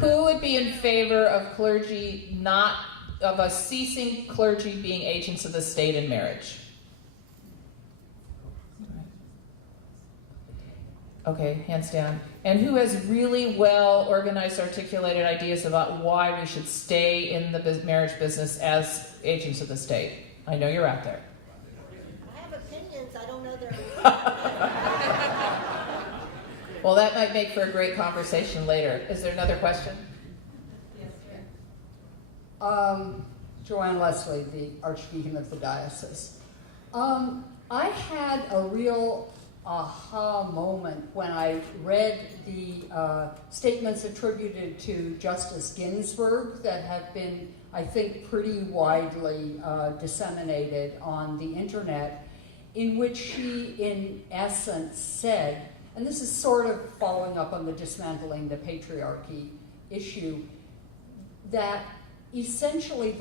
Who would be in favor of clergy of us ceasing clergy being agents of the state in marriage? Okay, hands down. And who has really well organized, articulated ideas about why we should stay in the marriage business as agents of the state? I know you're out there. I have opinions. I don't know their Well, that might make for a great conversation later. Is there another question? Yes, sir. Joanne Leslie, the Archdeacon of the Diocese. I had a real aha moment when I read the statements attributed to Justice Ginsburg that have been, I think, pretty widely disseminated on the internet, in which she, in essence, said, and this is sort of following up on the dismantling the patriarchy issue, that essentially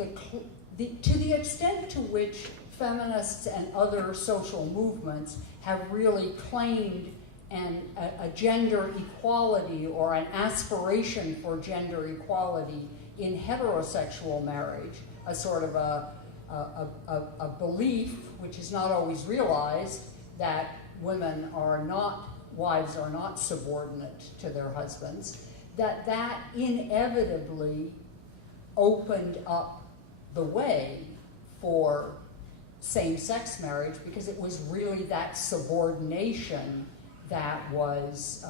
to the extent to which feminists and other social movements have really claimed a gender equality or an aspiration for gender equality in heterosexual marriage, a sort of a belief, which is not always realized, that wives are not subordinate to their husbands, that inevitably opened up the way for same-sex marriage, because it was really that subordination that was,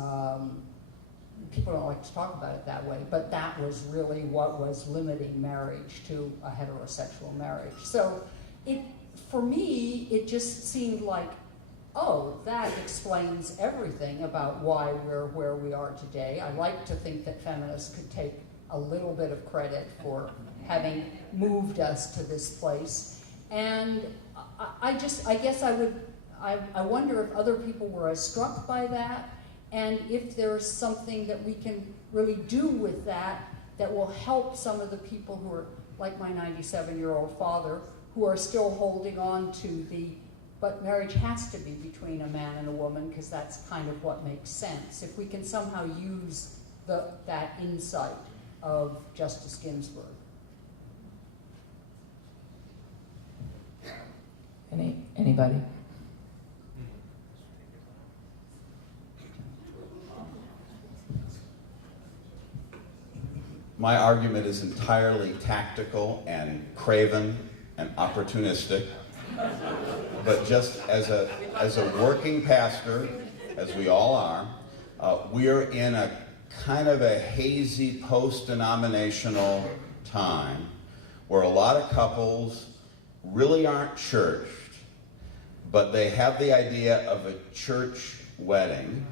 people don't like to talk about it that way, but that was really what was limiting marriage to a heterosexual marriage. So for me, it just seemed like, oh, that explains everything about why we're where we are today. I like to think that feminists could take a little bit of credit for having moved us to this place. And I guess I wonder if other people were as struck by that, and if there's something that we can really do with that will help some of the people who are like my 97-year-old father, who are still holding on to but marriage has to be between a man and a woman because that's kind of what makes sense. If we can somehow use that insight of Justice Ginsburg. Anybody? My argument is entirely tactical and craven and opportunistic. But just as a working pastor, as we all are, we're in a kind of a hazy post-denominational time where a lot of couples really aren't churched, but they have the idea of a church wedding,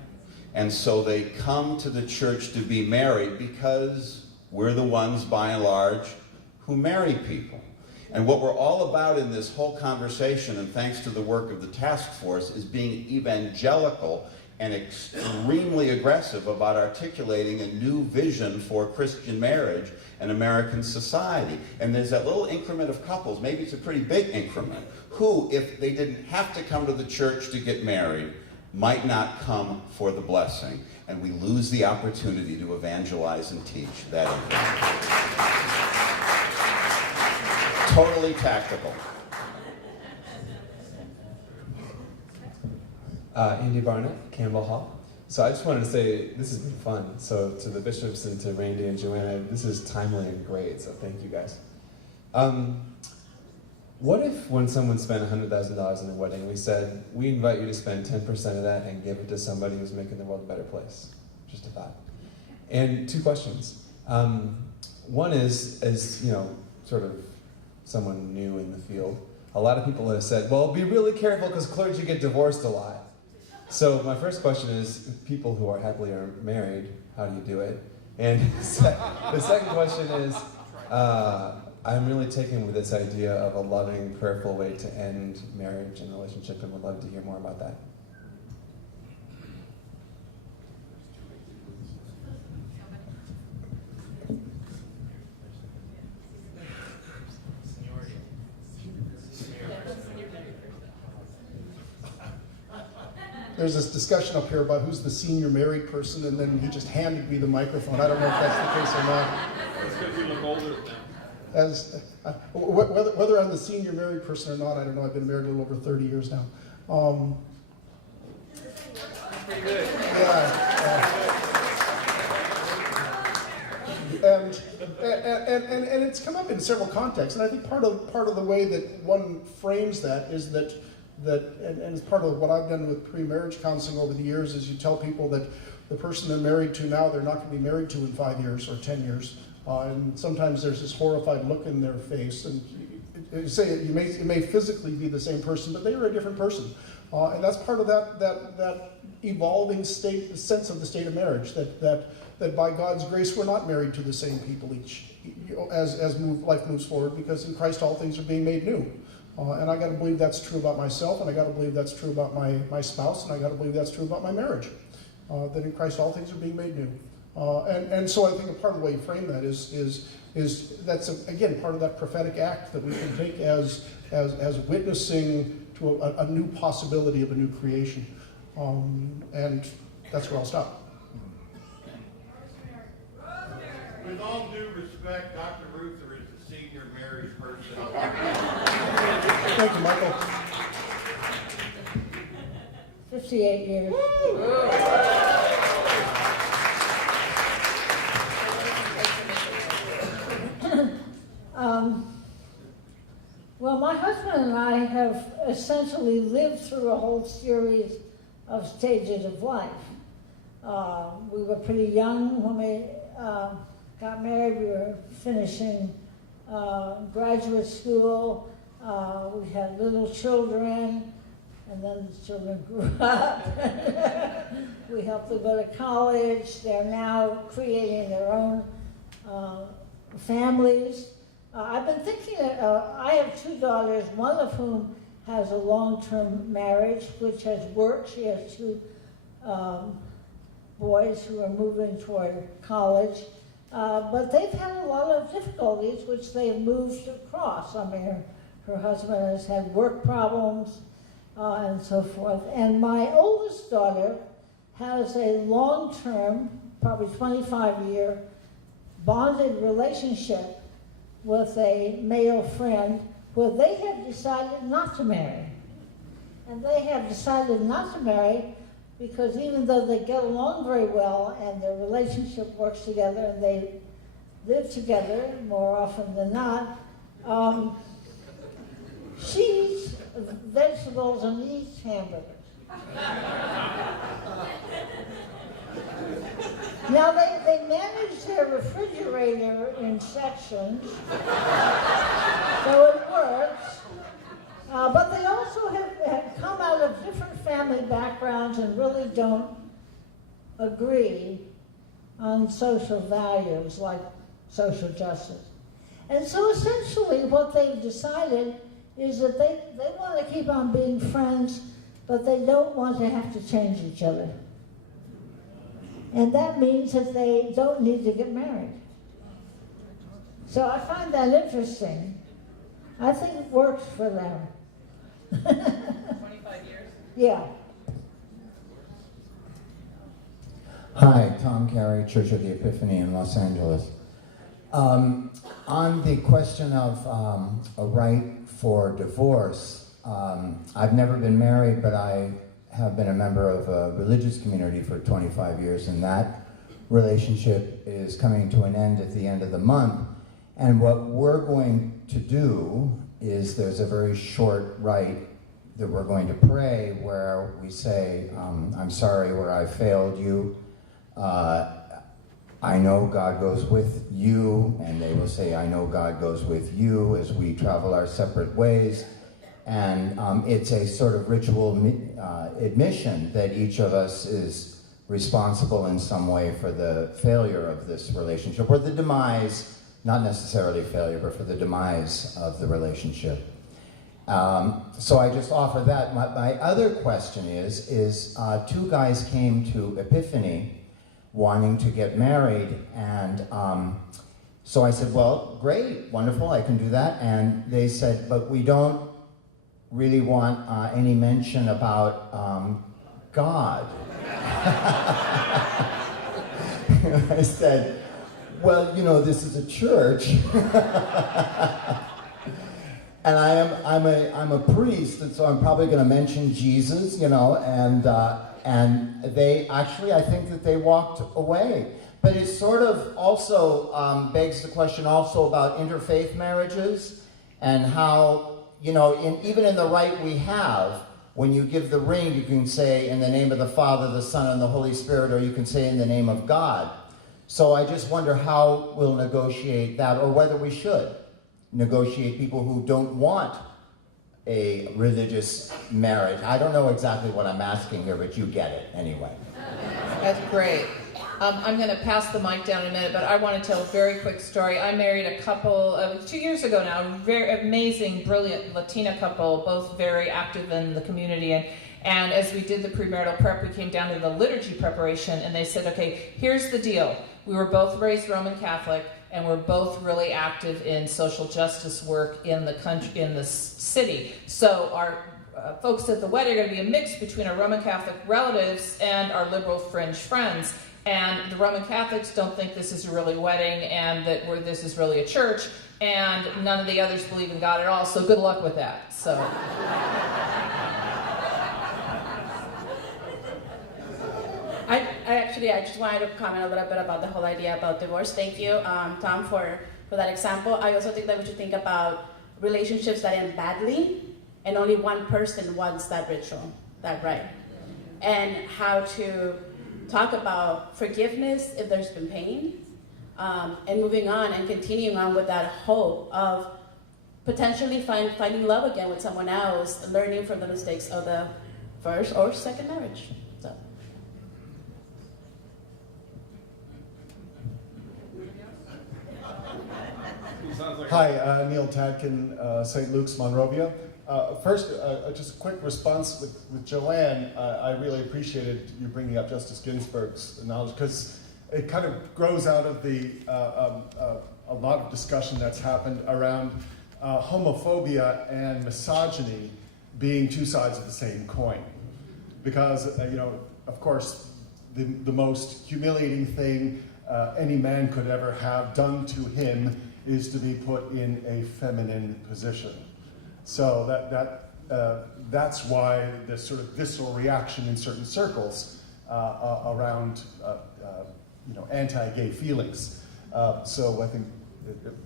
and so they come to the church to be married because we're the ones, by and large, who marry people. And what we're all about in this whole conversation, and thanks to the work of the task force, is being evangelical and extremely aggressive about articulating a new vision for Christian marriage and American society. And there's that little increment of couples, maybe it's a pretty big increment, who, if they didn't have to come to the church to get married, might not come for the blessing. And we lose the opportunity to evangelize and teach that increment. Totally tactical. Andy Barnett, Campbell Hall. So I just wanted to say this has been fun. So to the bishops and to Randy and Joanna, this is timely and great, so thank you guys. What if when someone spent $100,000 in a wedding, we said, we invite you to spend 10% of that and give it to somebody who's making the world a better place? Just a thought. And two questions. One is, as you know, sort of someone new in the field, a lot of people have said, well, be really careful because clergy get divorced a lot. So my first question is, people who are happily married, how do you do it? And the second question is, I'm really taken with this idea of a loving, prayerful way to end marriage and relationship, and would love to hear more about that. There's this discussion up here about who's the senior married person, and then he just handed me the microphone. I don't know if that's the case or not. That's because you look older than them. Whether I'm the senior married person or not, I don't know. I've been married a little over 30 years now. Pretty good. And it's come up in several contexts, and I think part of the way that one frames that is that it's part of what I've done with pre-marriage counseling over the years is you tell people that the person they're married to now they're not going to be married to in 5 years or 10 years. And sometimes there's this horrified look in their face, and you say it may physically be the same person, but they are a different person, and that's part of that evolving sense of the state of marriage. That by God's grace we're not married to the same people life moves forward, because in Christ all things are being made new, and I got to believe that's true about myself, and I got to believe that's true about my spouse, and I got to believe that's true about my marriage. That in Christ all things are being made new. And so I think a part of the way you frame that is that's again part of that prophetic act that we can take as witnessing to a new possibility of a new creation, and that's where I'll stop. With all due respect, Dr. Ruether is the senior married person. Thank you, Michael. 58 years. Well, my husband and I have essentially lived through a whole series of stages of life. We were pretty young when we got married. We were finishing graduate school. We had little children, and then the children grew up. We helped them go to college. They're now creating their own families. I've been thinking that I have two daughters, one of whom has a long-term marriage, which has worked. She has two boys who are moving toward college. But they've had a lot of difficulties which they've moved across. I mean, her husband has had work problems and so forth. And my oldest daughter has a long-term, probably 25-year, bonded relationship with a male friend where they have decided not to marry. And they have decided not to marry because even though they get along very well and their relationship works together and they live together more often than not, she eats vegetables and eats hamburgers. Now they manage their refrigerator in sections, so it works. But they also have come out of different family backgrounds and really don't agree on social values like social justice. And so essentially what they've decided is that they want to keep on being friends, but they don't want to have to change each other. And that means that they don't need to get married. So I find that interesting. I think it works for them. 25 years? Yeah. Hi, Tom Carey, Church of the Epiphany in Los Angeles. On the question of a right for divorce, I've never been married, but I have been a member of a religious community for 25 years, and that relationship is coming to an end at the end of the month. And what we're going to do is there's a very short rite that we're going to pray where we say, I'm sorry where I failed you. I know God goes with you, and they will say, I know God goes with you as we travel our separate ways. And it's a sort of ritual admission that each of us is responsible in some way for the failure of this relationship, or the demise, not necessarily failure, but for the demise of the relationship. So I just offer that. My other question is two guys came to Epiphany wanting to get married, and so I said, well, great, wonderful, I can do that. And they said, but we don't really want any mention about God. I said, well, you know, this is a church. And I'm a priest, and so I'm probably going to mention Jesus, you know, and they actually, I think that they walked away. But it sort of also begs the question also about interfaith marriages and how, you know, even in the rite we have, when you give the ring, you can say in the name of the Father, the Son, and the Holy Spirit, or you can say in the name of God. So I just wonder how we'll negotiate that, or whether we should negotiate people who don't want a religious marriage. I don't know exactly what I'm asking here, but you get it anyway. That's great. I'm going to pass the mic down in a minute, but I want to tell a very quick story. I married a couple 2 years ago now, a very amazing, brilliant Latina couple, both very active in the community. And as we did the premarital prep, we came down to the liturgy preparation, and they said, okay, here's the deal. We were both raised Roman Catholic, and we're both really active in social justice work in the country, in the city. So our folks at the wedding are going to be a mix between our Roman Catholic relatives and our liberal fringe friends. And the Roman Catholics don't think this is a really wedding and that this is really a church, and none of the others believe in God at all, so good luck with that. So. I just wanted to comment a little bit about the whole idea about divorce. Thank you, Tom, for that example. I also think that we should think about relationships that end badly, and only one person wants that ritual, that right, and how to talk about forgiveness if there's been pain, and moving on and continuing on with that hope of potentially finding love again with someone else, learning from the mistakes of the first or second marriage. So. Hi, Neil Tadkin, St. Luke's, Monrovia. First, just a quick response with Joanne. I really appreciated you bringing up Justice Ginsburg's knowledge, because it kind of grows out of the a lot of discussion that's happened around homophobia and misogyny being two sides of the same coin. Because, of course, the most humiliating thing any man could ever have done to him is to be put in a feminine position. So that's why there's sort of visceral reaction in certain circles around anti-gay feelings. So I think,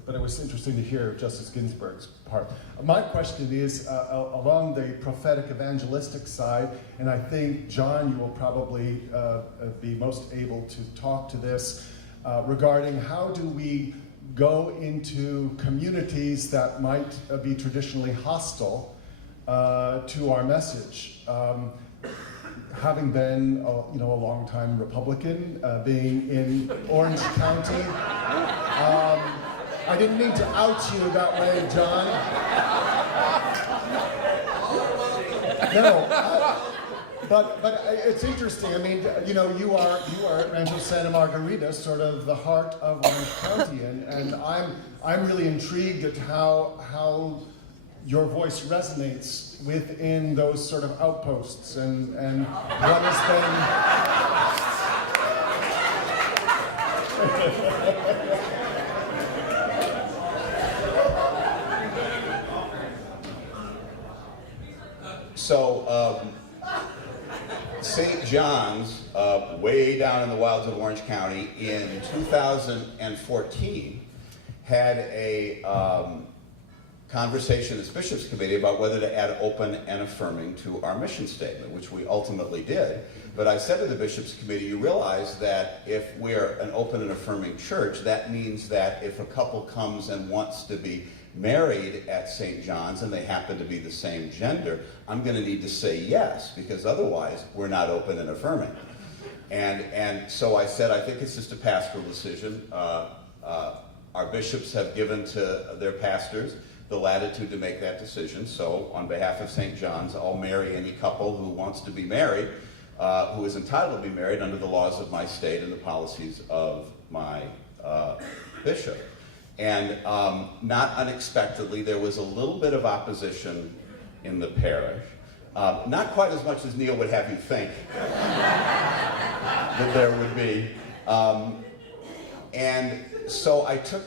but it was interesting to hear Justice Ginsburg's part. My question is along the prophetic evangelistic side, and I think, John, you will probably be most able to talk to this, regarding how do we go into communities that might be traditionally hostile to our message. Having been a long-time Republican, being in Orange County, I didn't mean to out you that way, John. No, but it's interesting. I mean, you are at Rancho Santa Margarita, sort of the heart of Orange County, and I'm really intrigued at how your voice resonates within those sort of outposts, and what has been. So, St. John's, way down in the wilds of Orange County, in 2014, had a conversation as Bishops' Committee about whether to add open and affirming to our mission statement, which we ultimately did. But I said to the Bishops' Committee, you realize that if we're an open and affirming church, that means that if a couple comes and wants to be married at St. John's and they happen to be the same gender, I'm going to need to say yes, because otherwise we're not open and affirming. And so I said, I think it's just a pastoral decision. Our bishops have given to their pastors the latitude to make that decision. So on behalf of St. John's, I'll marry any couple who wants to be married, who is entitled to be married under the laws of my state and the policies of my bishop. And not unexpectedly, there was a little bit of opposition in the parish. Not quite as much as Neil would have you think that there would be. And so I took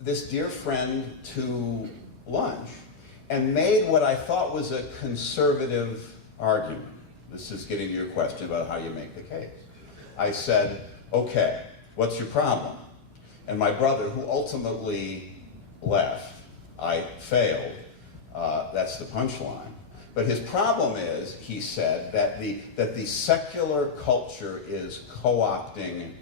this dear friend to lunch and made what I thought was a conservative argument. This is getting to your question about how you make the case. I said, okay, what's your problem? And my brother, who ultimately left, I failed. That's the punchline. But his problem is, he said, that the secular culture is co-opting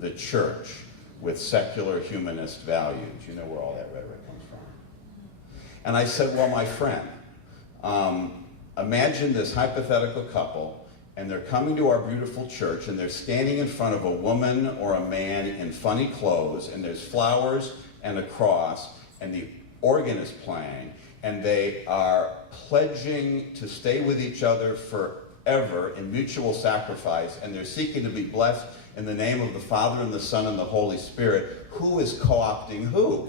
the church with secular humanist values. You know where all that rhetoric comes from. And I said, well, my friend, imagine this hypothetical couple, and they're coming to our beautiful church, and they're standing in front of a woman or a man in funny clothes, and there's flowers and a cross, and the organ is playing, and they are pledging to stay with each other forever in mutual sacrifice, and they're seeking to be blessed in the name of the Father and the Son and the Holy Spirit. Who is co-opting who?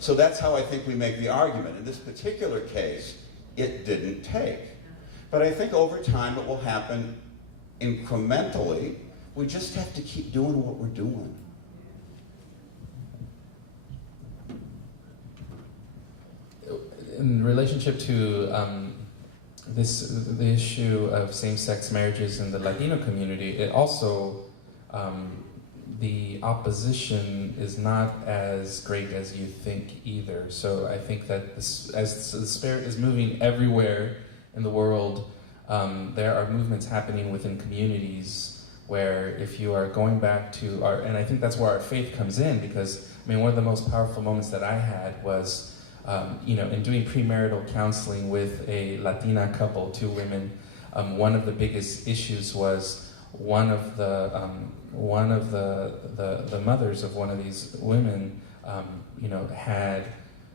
So that's how I think we make the argument. In this particular case, it didn't take. But I think over time it will happen incrementally. We just have to keep doing what we're doing. In relationship to the issue of same-sex marriages in the Latino community, it also, the opposition is not as great as you think either. So I think that as the Spirit is moving everywhere in the world, there are movements happening within communities where if you are going back to and I think that's where our faith comes in, because one of the most powerful moments that I had was in doing premarital counseling with a Latina couple, two women. One of the biggest issues was one of the mothers of one of these women, had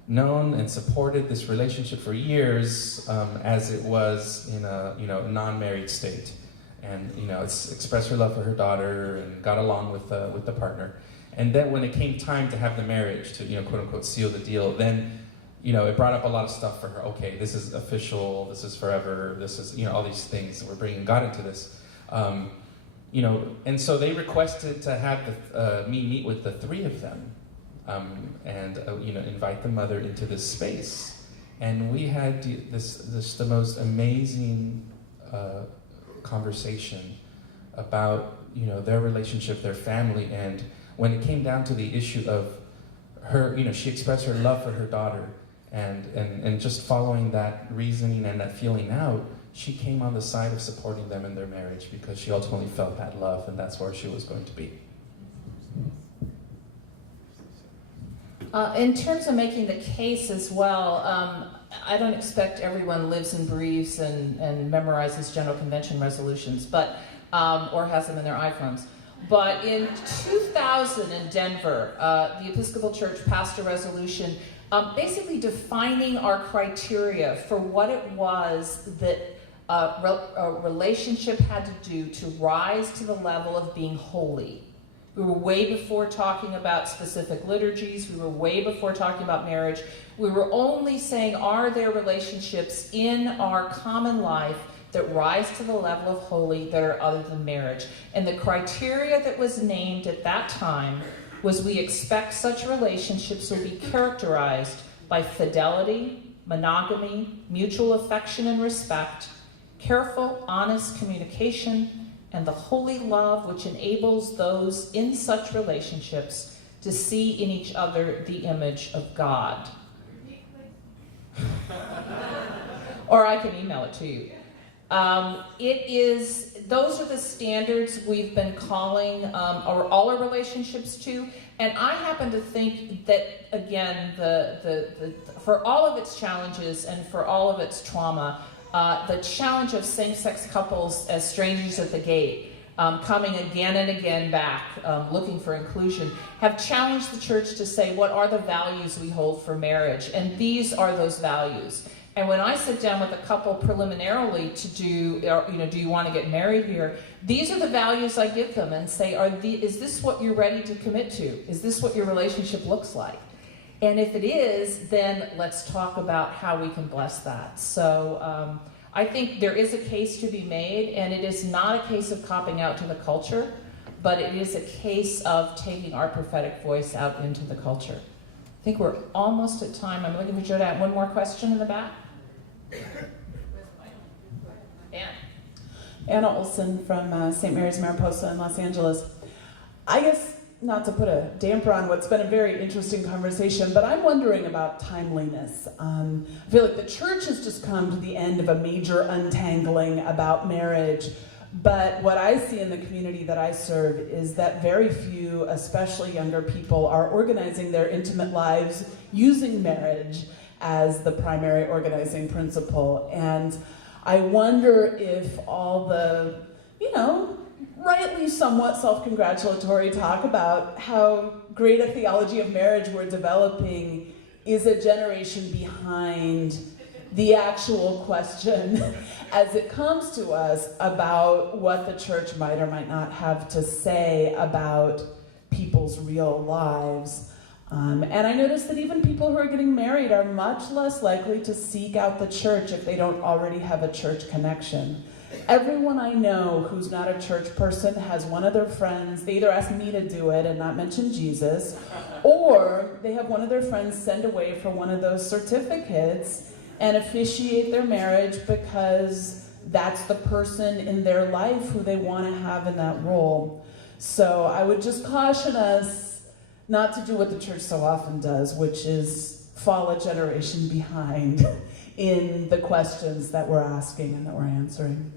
known and supported this relationship for years as it was in a non-married state, and expressed her love for her daughter and got along with the partner. And then when it came time to have the marriage, to quote unquote seal the deal, then it brought up a lot of stuff for her. Okay, this is official, this is forever, this is all these things. We're bringing God into this, and so they requested to have me meet with the three of them, and invite the mother into this space. And we had the most amazing conversation about their relationship, their family, and when it came down to the issue of her, she expressed her love for her daughter, and just following that reasoning and that feeling out, she came on the side of supporting them in their marriage because she ultimately felt that love, and that's where she was going to be. In terms of making the case as well, I don't expect everyone lives and breathes and memorizes General Convention resolutions, but or has them in their iPhones. But in 2000 in Denver, the Episcopal Church passed a resolution basically defining our criteria for what it was that a relationship had to do to rise to the level of being holy. We were way before talking about specific liturgies. We were way before talking about marriage. We were only saying, are there relationships in our common life that rise to the level of holy that are other than marriage? And the criteria that was named at that time was we expect such relationships will be characterized by fidelity, monogamy, mutual affection and respect, careful, honest communication, and the holy love which enables those in such relationships to see in each other the image of God. Or I can email it to you. Those are the standards we've been calling all our relationships to, and I happen to think that, again, for all of its challenges and for all of its trauma, the challenge of same-sex couples as strangers at the gate, coming again and again back, looking for inclusion, have challenged the church to say, what are the values we hold for marriage? And these are those values. And when I sit down with a couple preliminarily to do you want to get married here? These are the values I give them and say, is this what you're ready to commit to? Is this what your relationship looks like? And if it is, then let's talk about how we can bless that. So I think there is a case to be made, and it is not a case of copping out to the culture, but it is a case of taking our prophetic voice out into the culture. I think we're almost at time. I'm looking for Joe to have one more question in the back. Anna Olson from St. Mary's Mariposa in Los Angeles. I guess, not to put a damper on what's been a very interesting conversation, but I'm wondering about timeliness. I feel like the church has just come to the end of a major untangling about marriage, but what I see in the community that I serve is that very few, especially younger people, are organizing their intimate lives using marriage as the primary organizing principle. And I wonder if all the, rightly somewhat self-congratulatory talk about how great a theology of marriage we're developing is a generation behind the actual question as it comes to us about what the church might or might not have to say about people's real lives. And I noticed that even people who are getting married are much less likely to seek out the church if they don't already have a church connection. Everyone I know who's not a church person has one of their friends, they either ask me to do it and not mention Jesus, or they have one of their friends send away for one of those certificates and officiate their marriage because that's the person in their life who they want to have in that role. So I would just caution us not to do what the church so often does, which is fall a generation behind in the questions that we're asking and that we're answering.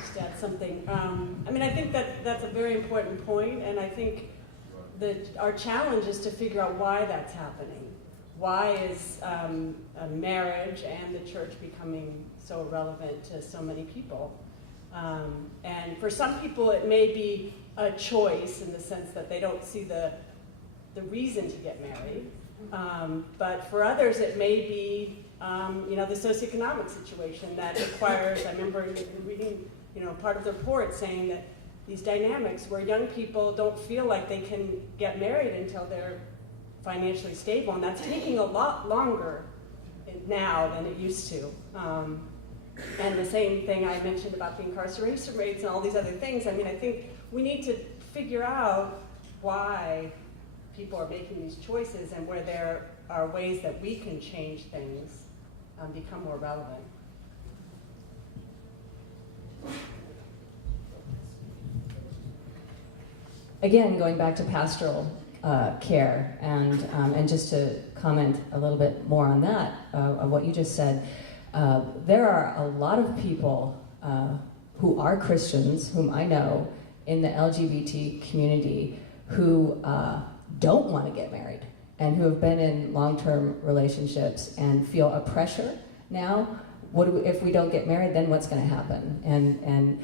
Just add something. I think that's a very important point, and I think that our challenge is to figure out why that's happening. Why is marriage and the church becoming so relevant to so many people? And for some people, it may be a choice in the sense that they don't see the reason to get married. But for others, it may be, the socioeconomic situation that requires, I remember reading, part of the report saying that these dynamics where young people don't feel like they can get married until they're financially stable, and that's taking a lot longer now than it used to. And the same thing I mentioned about the incarceration rates and all these other things. I mean, I think we need to figure out why people are making these choices and where there are ways that we can change things, become more relevant. Again, going back to pastoral care, and just to comment a little bit more on that, of what you just said, there are a lot of people who are Christians, whom I know in the LGBT community, who don't want to get married and who have been in long-term relationships and feel a pressure now. If we don't get married, then what's going to happen?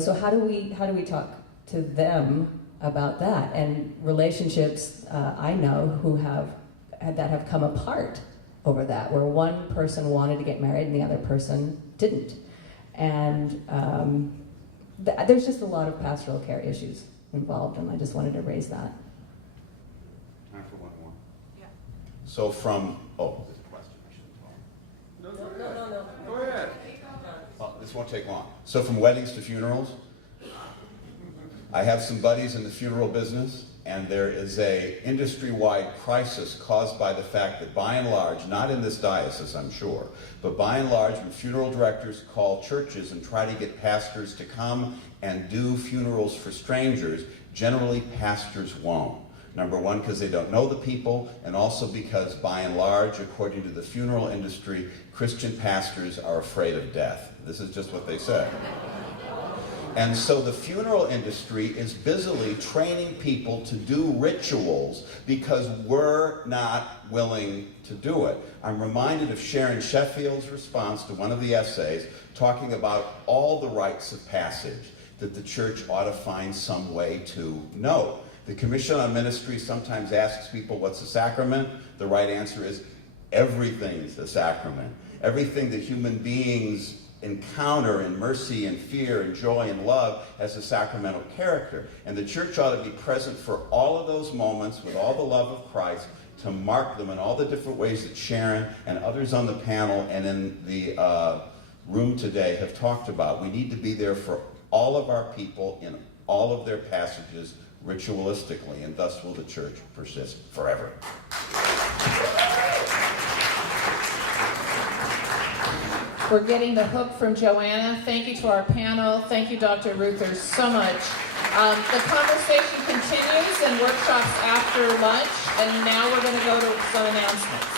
So how do we talk to them about that? And relationships I know that have come apart over that, where one person wanted to get married and the other person didn't. And there's just a lot of pastoral care issues involved, and I just wanted to raise that. Time for one more. Yeah. So there's a question. I shouldn't talk. No. Go ahead. Well, this won't take long. So from weddings to funerals, I have some buddies in the funeral business, and there is a industry-wide crisis caused by the fact that by and large, not in this diocese I'm sure, but by and large when funeral directors call churches and try to get pastors to come and do funerals for strangers, generally pastors won't. Number one, because they don't know the people, and also because by and large, according to the funeral industry, Christian pastors are afraid of death. This is just what they said. And so the funeral industry is busily training people to do rituals because we're not willing to do it. I'm reminded of Sharon Sheffield's response to one of the essays talking about all the rites of passage that the church ought to find some way to know. The Commission on Ministry sometimes asks people, what's a sacrament? The right answer is everything's a sacrament. Everything that human beings encounter in mercy and fear and joy and love has a sacramental character. And the church ought to be present for all of those moments with all the love of Christ, to mark them in all the different ways that Sharon and others on the panel and in the room today have talked about. We need to be there for all of our people in all of their passages ritualistically, and thus will the church persist forever. We're getting the hook from Joanna. Thank you to our panel. Thank you, Dr. Ruether, so much. The conversation continues in workshops after lunch, and now we're going to go to some announcements.